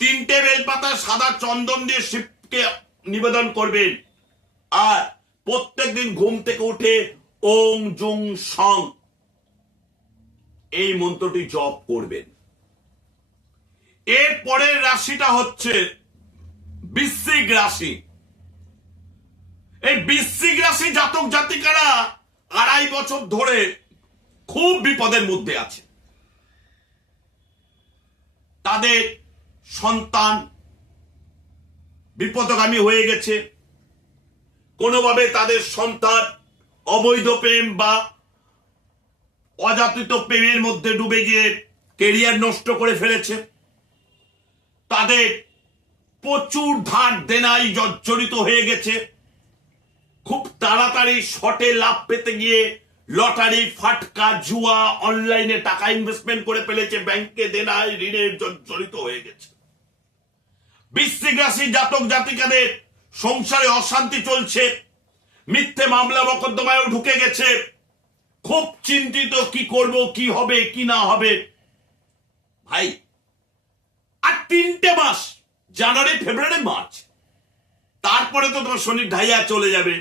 3টে বেলপাতা সাদা চন্দন দিয়ে শিবকে নিবেদন করবেন। আর প্রত্যেকদিন ঘুম থেকে উঠে ওং জুং সং এই মন্ত্রটি জপ করবেন। এর পরের রাশিটা হচ্ছে বৃশ্চিক রাশি। এই বৃশ্চিক রাশি জাতক জাতিকারা 2.5 বছর ধরে খুব বিপদের মধ্যে আছে। তাদের সন্তান বিপদগামী হয়ে গেছে, কোনোভাবে তাদের সন্তান অবৈধ প্রেম বা অযাচিত প্রেমের মধ্যে ডুবে গিয়ে কেরিয়ার নষ্ট করে ফেলেছে। তাদের প্রচুর ধার দেনায় জর্জরিত হয়ে গেছে। খুব তাড়াতাড়ি শর্টে লাভ পেতে গিয়ে লটারি, ফাটকা, জুয়া, অনলাইনে টাকা ইনভেস্টমেন্ট করে ফেলেছে, ব্যাংকে দেনায় ঋণের জর্জরিত হয়ে গেছে। বৃশ্চিক রাশির জাতক জাতিকাদের সংসারে অশান্তি চলছে, মিথ্যে মামলা মকদ্দমায়ও ঢুকে গেছে, খুব চিন্তিত, কি করব, কি হবে, কি না হবে। ভাই আর 3টে মাস, জানুয়ারি, ফেব্রুয়ারি, মার্চ, তারপরে তো তোমার শনির ঢাইয়া চলে যাবে।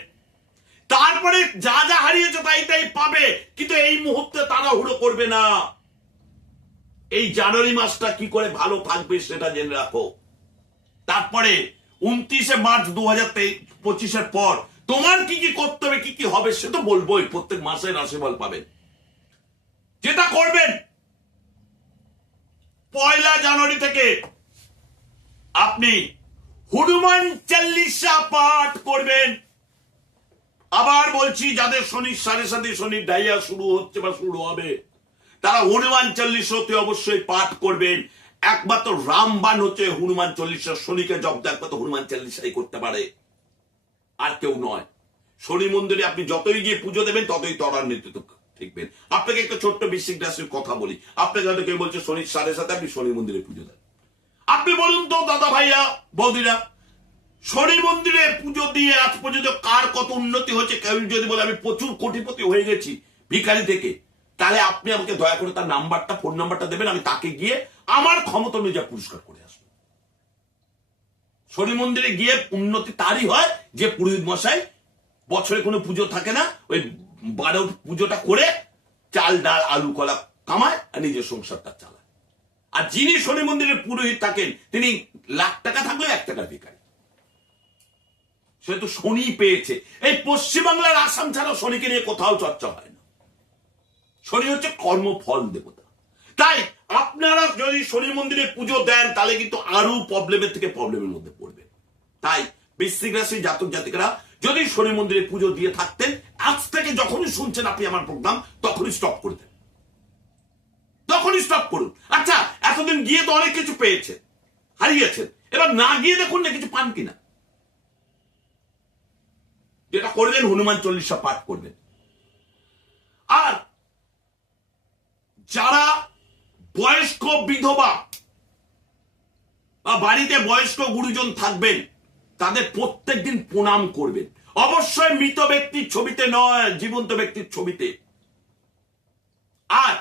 তারপরে যা যা হারিয়েছে তাই তাই পাবে, কিন্তু এই মুহূর্তে তাড়াহুড়ো করবে না। এই জানুয়ারি মাসটা কি করে ভালো থাকবে সেটা জেনে রাখো। তারপরে 29শে মার্চ 2025 পর তোমার কি কি করতে হবে, কি কি হবে, সে তো বলবোই। প্রত্যেক মাসে রাশিফল পাবেন। যেটা করবেন, 1 জানুয়ারি থেকে আপনি হনুমান চাল্লিশা পাঠ করবেন। আবার বলছি, যাদের শনির 7.5 শনির ঢাইয়া শুরু হচ্ছে বা শুরু হবে, তারা হনুমান চল্লিশা অবশ্যই পাঠ করবেন। একমাত্র রামবান হচ্ছে হনুমান চল্লিশা, শনিকে জব্দ একমাত্র হনুমান চল্লিশাই করতে পারে, আর কেউ নয়। শনি মন্দিরে আপনি যতই গিয়ে পুজো দেবেন ততই ত্বরান্বিত ঠিকবেন। আপনাকে একটা ছোট্ট বৃশ্চিক রাশির কথা বলি। আপনাকে হয়তো কেউ বলছে শনির 7.5 আপনি শনি মন্দিরে পুজো দেন। আপনি বলুন তো দাদা, ভাইয়া, বৌদিরা, শনি মন্দিরে পুজো দিয়ে আজ পর্যন্ত কার কত উন্নতি হয়েছে? কেউ যদি বলে আমি প্রচুর কোটিপতি হয়ে গেছি ভিখারি থেকে, তাহলে আপনি আমাকে দয়া করে তার নাম্বারটা, ফোন নাম্বারটা দেবেন, আমি তাকে গিয়ে আমার ক্ষমতা অনুযায়ী পুরস্কার করে আসবো। শনি মন্দিরে গিয়ে উন্নতি তারই হয় যে পুরোহিত মশাই বছরে কোনো পুজো থাকে না, ওই 12 পুজোটা করে চাল, ডাল, আলু, কলা কামায় আর নিজের সংসারটা চালায়। আর যিনি শনি মন্দিরের পুরোহিত থাকেন তিনি লাখ টাকা থাকলেও 1 টাকার ভিখারি। সে তো শনি পেয়েছে। এই পশ্চিমবাংলার আসাম ছাড়া শনিকে নিয়ে কোথাও চর্চা হয় না। শনি হচ্ছে কর্মফল দেবতা। তাই আপনারা যদি শনি মন্দিরে পুজো দেন তাহলে কিন্তু আরো প্রবলেমের থেকে প্রবলেমের মধ্যে পড়বেন। তাই বৃশ্চিক রাশি জাতক জাতিকারা যদি শনি মন্দিরে পুজো দিয়ে থাকতেন, আজ থেকে যখনই শুনছেন আপনি আমার প্রোগ্রাম তখনই স্টপ করে দেন, তখনই স্টপ করুন। আচ্ছা, এতদিন গিয়ে তো অনেক কিছু পেয়েছেন, হারিয়েছেন, এবার না গিয়ে দেখুন না কিছু পান কিনা। যেটা করবেন হনুমান চল্লিশা পাঠ করবেন। আর যারা বয়স্ক বিধবা বা বাড়িতে বয়স্ক গুরুজন থাকবেন তাদের প্রত্যেকদিন প্রণাম করবেন, অবশ্যই মৃত ব্যক্তির ছবিতে নয়, জীবন্ত ব্যক্তির ছবিতে। আর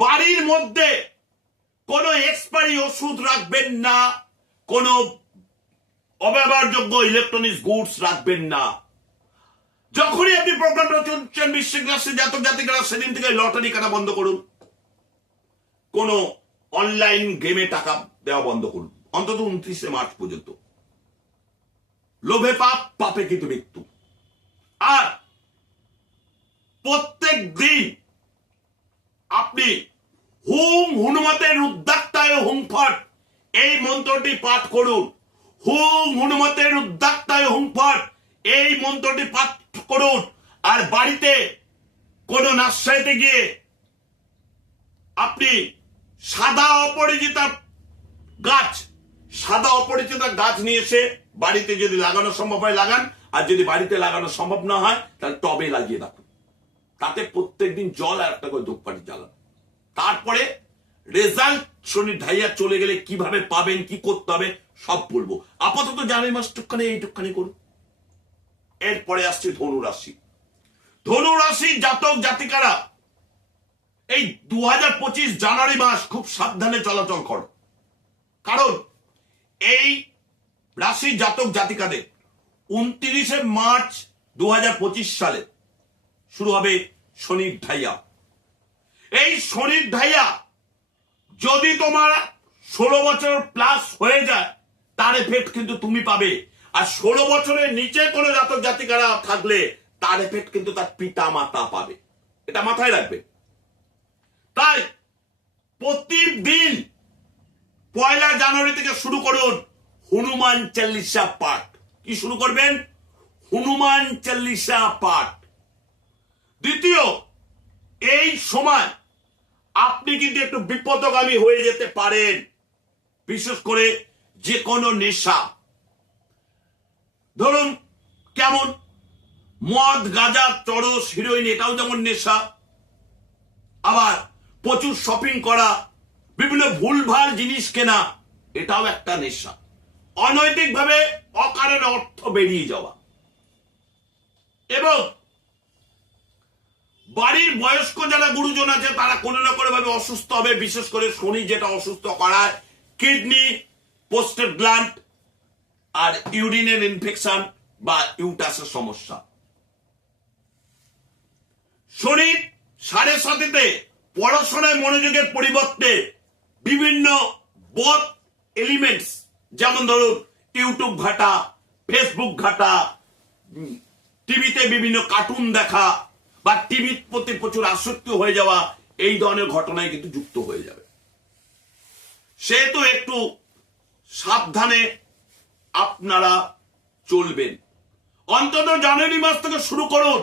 বাড়ির মধ্যে কোনো এক্সপায়ারি ওষুধ রাখবেন না, কোনো অব্যবহারযোগ্য ইলেকট্রনিক্স গুডস রাখবেন না। যখনই আপনি প্রোগ্রামটা চলছেন বৃশ্চিক রাশি জাতক জাতিকারা সেদিন থেকে লটারি কাটা বন্ধ করুন, কোন অনলাইন গেমে টাকা দেওয়া বন্ধ করুন, অন্তত 29শে মার্চ পর্যন্ত। লোভে পাপ, পাপে কিন্তু মৃত্যু। আর প্রত্যেক দিন আপনি হুম হনুমতের উদ্দাক্তায় হুম ফট এই মন্ত্রটি পাঠ করুন। হুম হনুমতের উদ্দাক্তায় হুম ফট এই মন্ত্রটি পাঠ করুন। আর বাড়িতে কোন নার্সারিতে গিয়ে আপনি সাদা অপরিচিতা গাছ নিয়ে এসে বাড়িতে যদি লাগানো সম্ভব হয় লাগান, আর যদি বাড়িতে লাগানো সম্ভব না হয় তাহলে টবে লাগিয়ে রাখুন। তাতে প্রত্যেকদিন জল আর একটা করে ধূপকাঠি জ্বালান। তারপরে রেজাল্ট শনির ঢাইয়া চলে গেলে কিভাবে পাবেন, কি করতে হবে সব বলবো। আপাতত জানুয়ারি মাসটুকখানি এইটুকখানি করুন। এরপরে আসছে ধনু রাশি। ধনু রাশি জাতক জাতিকারা এই 2025 জানুয়ারি মাস খুব সাবধানে চলাচল করো, কারণ এই রাশি জাতক জাতিকাদের 29শে মার্চ 2025 সালে শুরু হবে শনির ঢাইয়া। এই শনির ঢাইয়া যদি তোমার 16 বছর প্লাস হয়ে যায় তার এফেক্ট কিন্তু তুমি পাবে। আর 16 বছরের নিচে কোনো জাতক জাতিকারা থাকলে তার এফেক্ট কিন্তু তার পিতা মাতা পাবে, এটা মাথায় রাখবে। তাই প্রতিদিন 1 জানুয়ারি থেকে শুরু করুন হনুমান চল্লিশা পাঠ। কি শুরু করবেন? হনুমান চল্লিশা পাঠ। দ্বিতীয়, এই সময় আপনি কিন্তু একটু বিপদগামী হয়ে যেতে পারেন, বিশেষ করে যে কোনো নেশা। ধরুন কেমন, মদ, গাঁজা, চরস, হিরোইন, এটাও যেমন নেশা। আবার প্রচুর শপিং করা, বিভিন্ন ভুলভাল জিনিস কেনা, এটাও একটা নেশা। অনৈতিকভাবে অকারণে অর্থ বেরিয়ে যাওয়া। এবং বাড়ির বয়স্ক যারা গুরুজন আছে তারা কোনো না কোনো ভাবে অসুস্থ হবে, বিশেষ করে শনি যেটা অসুস্থ করায় কিডনি, পোস্টেট গ্ল্যান্ড আর ইউরিনের ইনফেকশন বা ইউটাসের সমস্যা। শনি 7.5-তে পড়াশোনায় মনোযোগের পরিবর্তে বিভিন্ন বদ এলিমেন্টস, যেমন ধরুন ইউটিউব ঘাটা, ফেসবুক ঘাটা, টিভিতে বিভিন্ন কার্টুন দেখা বা টিভির প্রতি প্রচুর আসক্তি হয়ে যাওয়া, এই ধরনের ঘটনায় কিন্তু যুক্ত হয়ে যাবে। সেহেতু একটু সাবধানে আপনারা চলবেন। অন্তত জানুয়ারি মাস থেকে শুরু করুন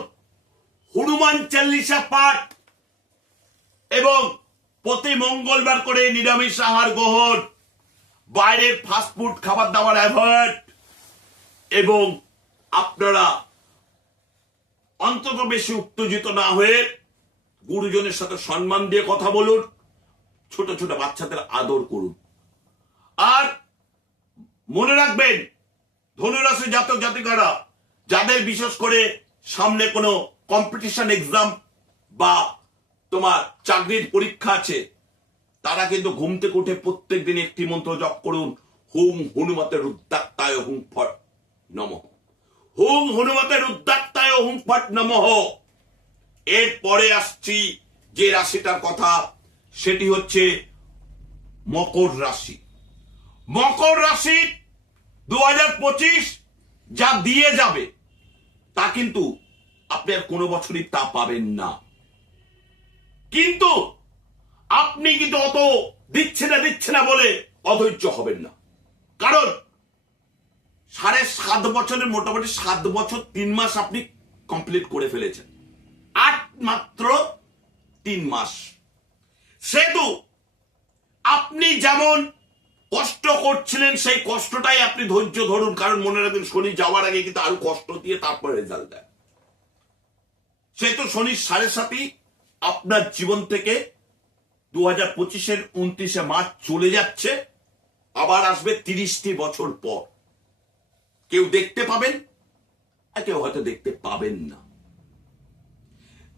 হনুমান চল্লিশা পাঠ এবং প্রতি মঙ্গলবার করে নিরামিষ আহার গ্রহণ, বাইরের ফাস্টফুড খাবার দাবার অ্যাভয়েড, এবং আপনারা অন্তত বেশি উত্তেজিত না হয়ে গুরুজনের সাথে সম্মান দিয়ে কথা বলুন, ছোট ছোট বাচ্চাদের আদর করুন। আর মনে রাখবেন ধনুরাশি জাতক জাতিকারা যাদের বিশেষ করে সামনে কোনো কম্পিটিশন এক্সাম বা তোমার চাকরির পরীক্ষা আছে, তারা কিন্তু ঘুম থেকে উঠে প্রত্যেক দিন একটি মন্ত্র জপ করুন, হুম হনুমতের উদ্দাক্তায় হুম ফট নমঃ। হুম হনুমতের উদ্দাক্তায় হুম ফট নমঃ। এরপরে আসছি যে রাশিটার কথা, সেটি হচ্ছে মকর রাশি। মকর রাশি 2025 যা দিয়ে যাবে তা কিন্তু আপনি আর কোনো বছরই তা পাবেন না। কিন্তু আপনি কিন্তু অত দিচ্ছে না বলে অধৈর্য হবেন না, কারণ 7.5 বছরের মোটামুটি 7 বছর 3 মাস আপনি কমপ্লিট করে ফেলেছেন, 8 মাত্র 3 মাস। সেহেতু আপনি যেমন কষ্ট করছিলেন সেই কষ্টটাই আপনি ধৈর্য ধরুন, কারণ মনে রাখবেন শনি যাওয়ার আগে কিন্তু আরো কষ্ট দিয়ে তারপরে রেজাল্ট দেয়। সেহেতু শনির 7.5 আপনার জীবন থেকে 2025-এর 29শে মার্চ চলে যাচ্ছে, আবার আসবে 30টি বছর পর। কেউ দেখতে পাবেন আর কেউ হয়তো দেখতে পাবেন না।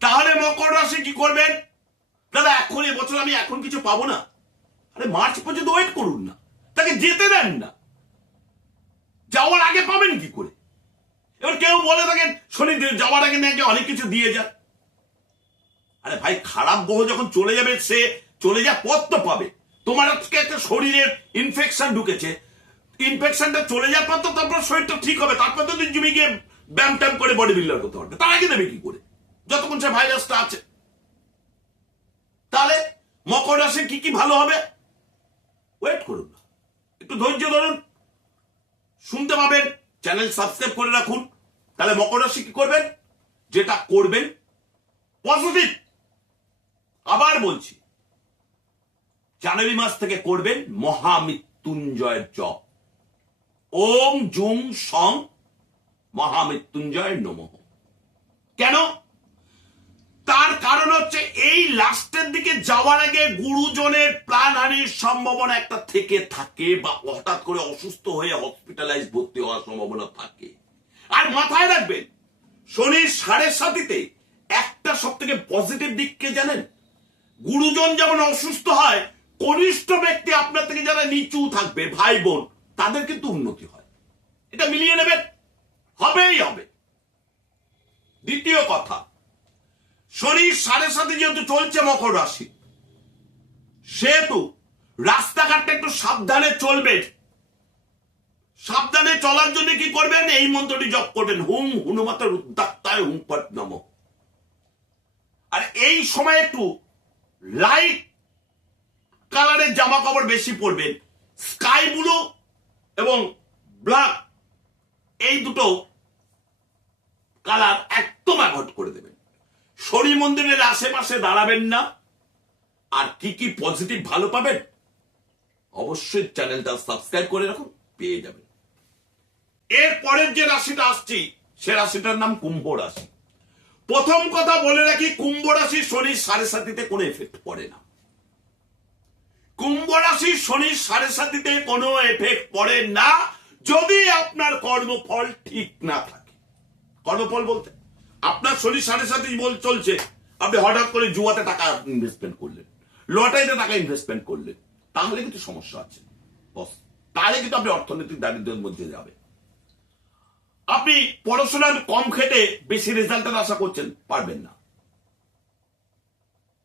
তাহলে মকর রাশি কি করবেন? দাদা এখন এবছর আমি এখন কিছু পাবো না, আরে মার্চ পর্যন্ত ওয়েট করুন না, তাকে যেতে দেন না, যাওয়ার আগে পাবেন কি করে? এবার কেউ বলে থাকেন শনি যাওয়ার আগে নাকি অনেক কিছু দিয়ে যায়। আরে ভাই, খারাপ গ্রহ যখন চলে যাবে সে চলে যা পথ তো পাবে। তোমার আজকে একটা শরীরের ইনফেকশন ঢুকেছে, ইনফেকশনটা চলে যাওয়ার পর তো তারপর শরীরটা ঠিক হবে, তারপর তো তুমি জিমে গিয়ে ব্যায়াম ট্যাম করে বডি বিল্ডার করতে পারবে। তার আগে দেবে কি করে যতক্ষণ সে ভাইরাসটা আছে? তাহলে মকর রাশি কি কি ভালো হবে? ওয়েট করুন না, একটু ধৈর্য ধরুন, শুনতে পাবেন। চ্যানেল সাবস্ক্রাইব করে রাখুন। তাহলে মকর রাশি কি করবেন? যেটা করবেন পজিটিভ। আবার বলছি, জানুয়ারি মাস থেকে করবেন মহামৃত্যুঞ্জয়ের জপ, ওম জুং সং মহামৃত্যুঞ্জয় নমঃ। কেন? তার কারণ হচ্ছে এই লাস্টের দিকে যাওয়ার আগে গুরুজনের প্রাণহানির সম্ভাবনা একটা থেকে থাকে, বা হঠাৎ করে অসুস্থ হয়ে হসপিটালাইজ ভর্তি হওয়ার সম্ভাবনা থাকে। আর মাথায় রাখবেন, শনির 7.5-তে একটা সব থেকে পজিটিভ দিককে জানেন, গুরুজন যেমন অসুস্থ হয়, কনিষ্ঠ ব্যক্তি আপনার থেকে যারা নিচু থাকবে ভাই বোন, তাদের কিন্তু উন্নতি হয়। এটা মিলিয়ে নেবেন, হবেই হবে। দ্বিতীয় কথা, শনির 7.5 যেহেতু চলছে মকর রাশি, সেহেতু রাস্তাঘাটটা একটু সাবধানে চলবেন। সাবধানে চলার জন্য কি করবেন? এই মন্ত্রটি জপ করবেন, হুম হনুমাতা রুদ্রাক্তায় হুম পট নমঃ। আর এই সময় একটু লাইট কালারের জামা কাপড় বেশি পরবেন, স্কাই ব্লু এবং ব্ল্যাক এই দুটো কালার একদম অ্যাভয়েড করে দেবেন। শনি মন্দিরের আশেপাশে দাঁড়াবেন না। আর কি কি পজিটিভ ভালো পাবেন, অবশ্যই চ্যানেলটা সাবস্ক্রাইব করে রাখুন, পেয়ে যাবেন। এর পরের যে রাশিটা আসছি সে রাশিটার নাম কুম্ভ রাশি। প্রথম কথা বলে রাখি, কুম্ভ রাশি শনির 7.5-তে কোনো এফেক্ট পড়ে না। কুম্ভ রাশি শনির 7.5-তে কোনো এফেক্ট পড়ে না, যদি আপনার কর্মফল ঠিক না থাকে। কর্মফল বলতে আপনার শনির 7.5 চলছে, আপনি হঠাৎ করে জুয়াতে টাকা ইনভেস্টমেন্ট করলেন, লটারিতে টাকা ইনভেস্টমেন্ট করলেন, তাহলে কিন্তু সমস্যা আছে বস, তাহলে কিন্তু আপনি অর্থনৈতিক দারিদ্র্যের মধ্যে যাবে। আপনি পড়াশোনার কম খেটে বেশি রেজাল্টের আশা করছেন, পারবেন না।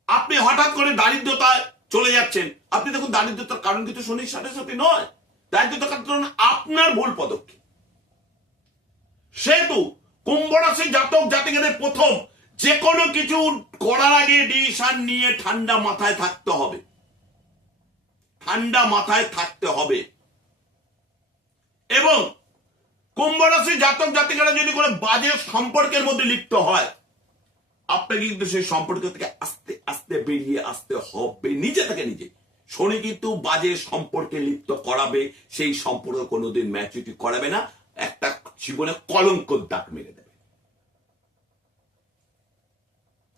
আপনি হঠাৎ করে দারিদ্রতায় চলে যাচ্ছেন, আপনি দেখুন দারিদ্রতার কারণ কিন্তু শনির 7.5 নয়, দারিদ্রতার কারণ আপনার ভুল পদক্ষেপ। সেহেতু কুম্ভ রাশি জাতক জাতিকাদের প্রথম যে কোনো কিছু করার আগে ডিসিশন নিয়ে ঠান্ডা মাথায় থাকতে হবে, ঠান্ডা মাথায় থাকতে হবে। এবং কুম্ভ রাশি জাতক জাতিকারা যদি কোনো বাজে সম্পর্কের মধ্যে লিপ্ত হয়, আপনাকে কিন্তু সেই সম্পর্ক থেকে আস্তে আস্তে বেরিয়ে আসতে হবে, নিজে থেকে নিজে। শনি কিন্তু বাজে সম্পর্কে লিপ্ত করাবে, সেই সম্পর্ক কোনোদিন ম্যাচুরিটি করাবে না, একটা জীবনে কলঙ্কর দাগ মেরে দেবে।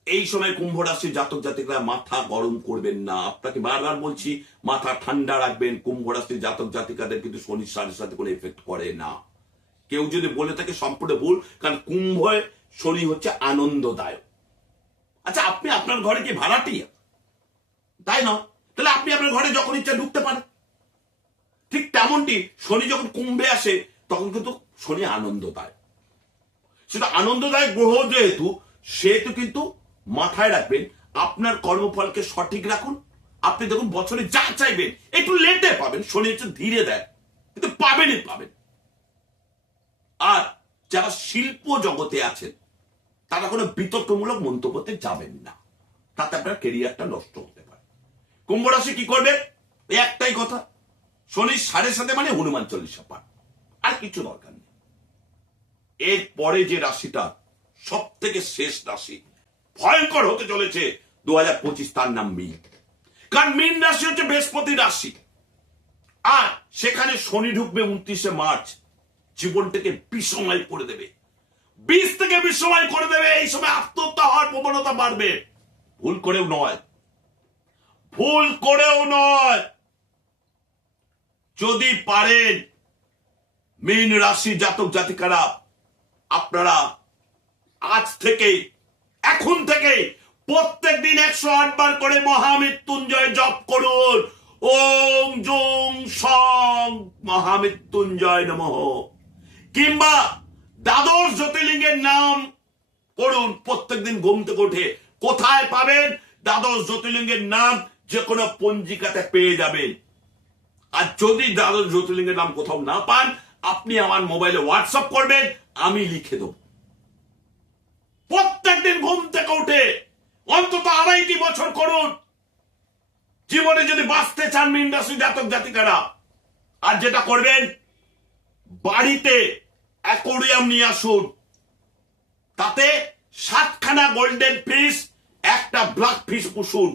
এই সময় কুম্ভ রাশির জাতক জাতিকরা মাথা গরম করবেন না, আপনাকে বারবার বলছি মাথা ঠান্ডা রাখবেন। কুম্ভ রাশির জাতক জাতিকাদের কিন্তু শনির 7.5 কোনো এফেক্ট করে না। কেউ যদি বলে থাকে সম্পূর্ণ ভুল, কারণ কুম্ভে শনি হচ্ছে আনন্দদায়ক। আচ্ছা, আপনি আপনার ঘরে কি ভাড়াটিয়া? তাই না? তাহলে আপনি আপনার ঘরে যখন ইচ্ছা ঢুকতে পারেন। ঠিক তেমনটি শনি যখন কুম্ভে আসে তখন কিন্তু শনি আনন্দদায়ক। সেটা আনন্দদায়ক গ্রহ যেহেতু, সেহেতু কিন্তু মাথায় রাখবেন আপনার কর্মফলকে সঠিক রাখুন, আপনি দেখুন বছরে যা চাইবেন একটু লেটে পাবেন, শনি হচ্ছে ধীরে দেয়, কিন্তু পাবেনই পাবেন। আর যারা শিল্প জগতে আছেন তারা কোনো বিতর্কমূলক মন্তব্যতে যাবেন না, তাতে আপনার কেরিয়ারটা নষ্ট হতে পারে। কুম্ভ রাশি কি করবে? একটাই কথা, শনি 7.5 মানে হনুমান চল্লিশা পাঠ, আর কিছু দরকার নেই। এরপরে যে রাশিটা সব থেকে শেষ রাশি, ভয়ঙ্কর হতে চলেছে 2025, তার নাম মীন। কারণ মীন রাশি হচ্ছে বৃহস্পতি রাশি, আর সেখানে শনি ঢুকবে 29শে মার্চ, জীবনটাকে বিষময় করে দেবে, 20 থেকে বিষময় করে দেবে। এই সময় আত্মহত্যা হওয়ার প্রবণতা বাড়বে। ভুল করেও নয়, ভুল করেও নয়, যদি পারেন মীন রাশি জাতক জাতিকারা আপনারা আজ থেকে, এখন থেকে প্রত্যেক দিন 108 বার করে মহামৃত্যুঞ্জয় জপ করুন। ওম জং সং মহামৃত্যুঞ্জয় নমঃ। কিংবা দ্বাদশ জ্যোতির্লিঙ্গের নাম করুন প্রত্যেকদিন ঘুম থেকে উঠে। কোথায় পাবেন? দ্বাদশ জ্যোতির্লিঙ্গের নাম যে কোনো পঞ্জিকাতে পেয়ে যাবেন। আর যদি দ্বাদশ জ্যোতির্লিঙ্গের নাম কোথাও না পান, আপনি আমার মোবাইলে হোয়াটসঅ্যাপ করবেন, আমি লিখে দেব। প্রত্যেকদিন ঘুম থেকে উঠে অন্তত 2.5 বছর করুন, জীবনে যদি বাঁচতে চান মীন রাশি জাতক জাতিকারা। আর যেটা করবেন, বাড়িতে অ্যাকোয়ারিয়াম নিয়ে আসুন, তাতে 7খানা গোল্ডেন ফিশ, একটা ব্ল্যাক ফিশ পুষুন।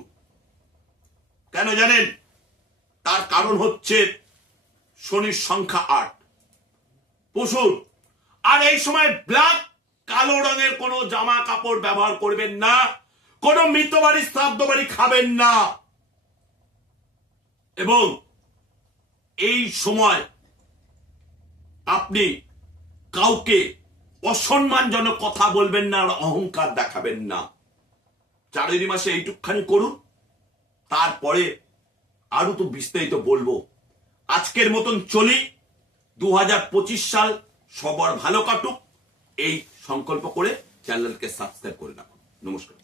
কেন জানেন? তার কারণ হচ্ছে শনির সংখ্যা 8, পুষুন। আর এই সময় ব্ল্যাক, কালো রঙের কোনো জামা কাপড় ব্যবহার করবেন না, কোনো মৃত বাড়ি শ্রাদ্ধ বাড়ি খাবেন না, এবং এই সময় আপনি কাউকে অসম্মানজনক কথা বলবেন না আর অহংকার দেখাবেন না। জানুয়ারি মাসে এইটুকখানি করুন, তারপরে আরো তো বিস্তারিত বলবো। আজকের মতন চলি। 2025 সাল সবার ভালো কাটুক, এই সংকল্প করে চ্যানেলকে সাবস্ক্রাইব করে রাখুন। নমস্কার।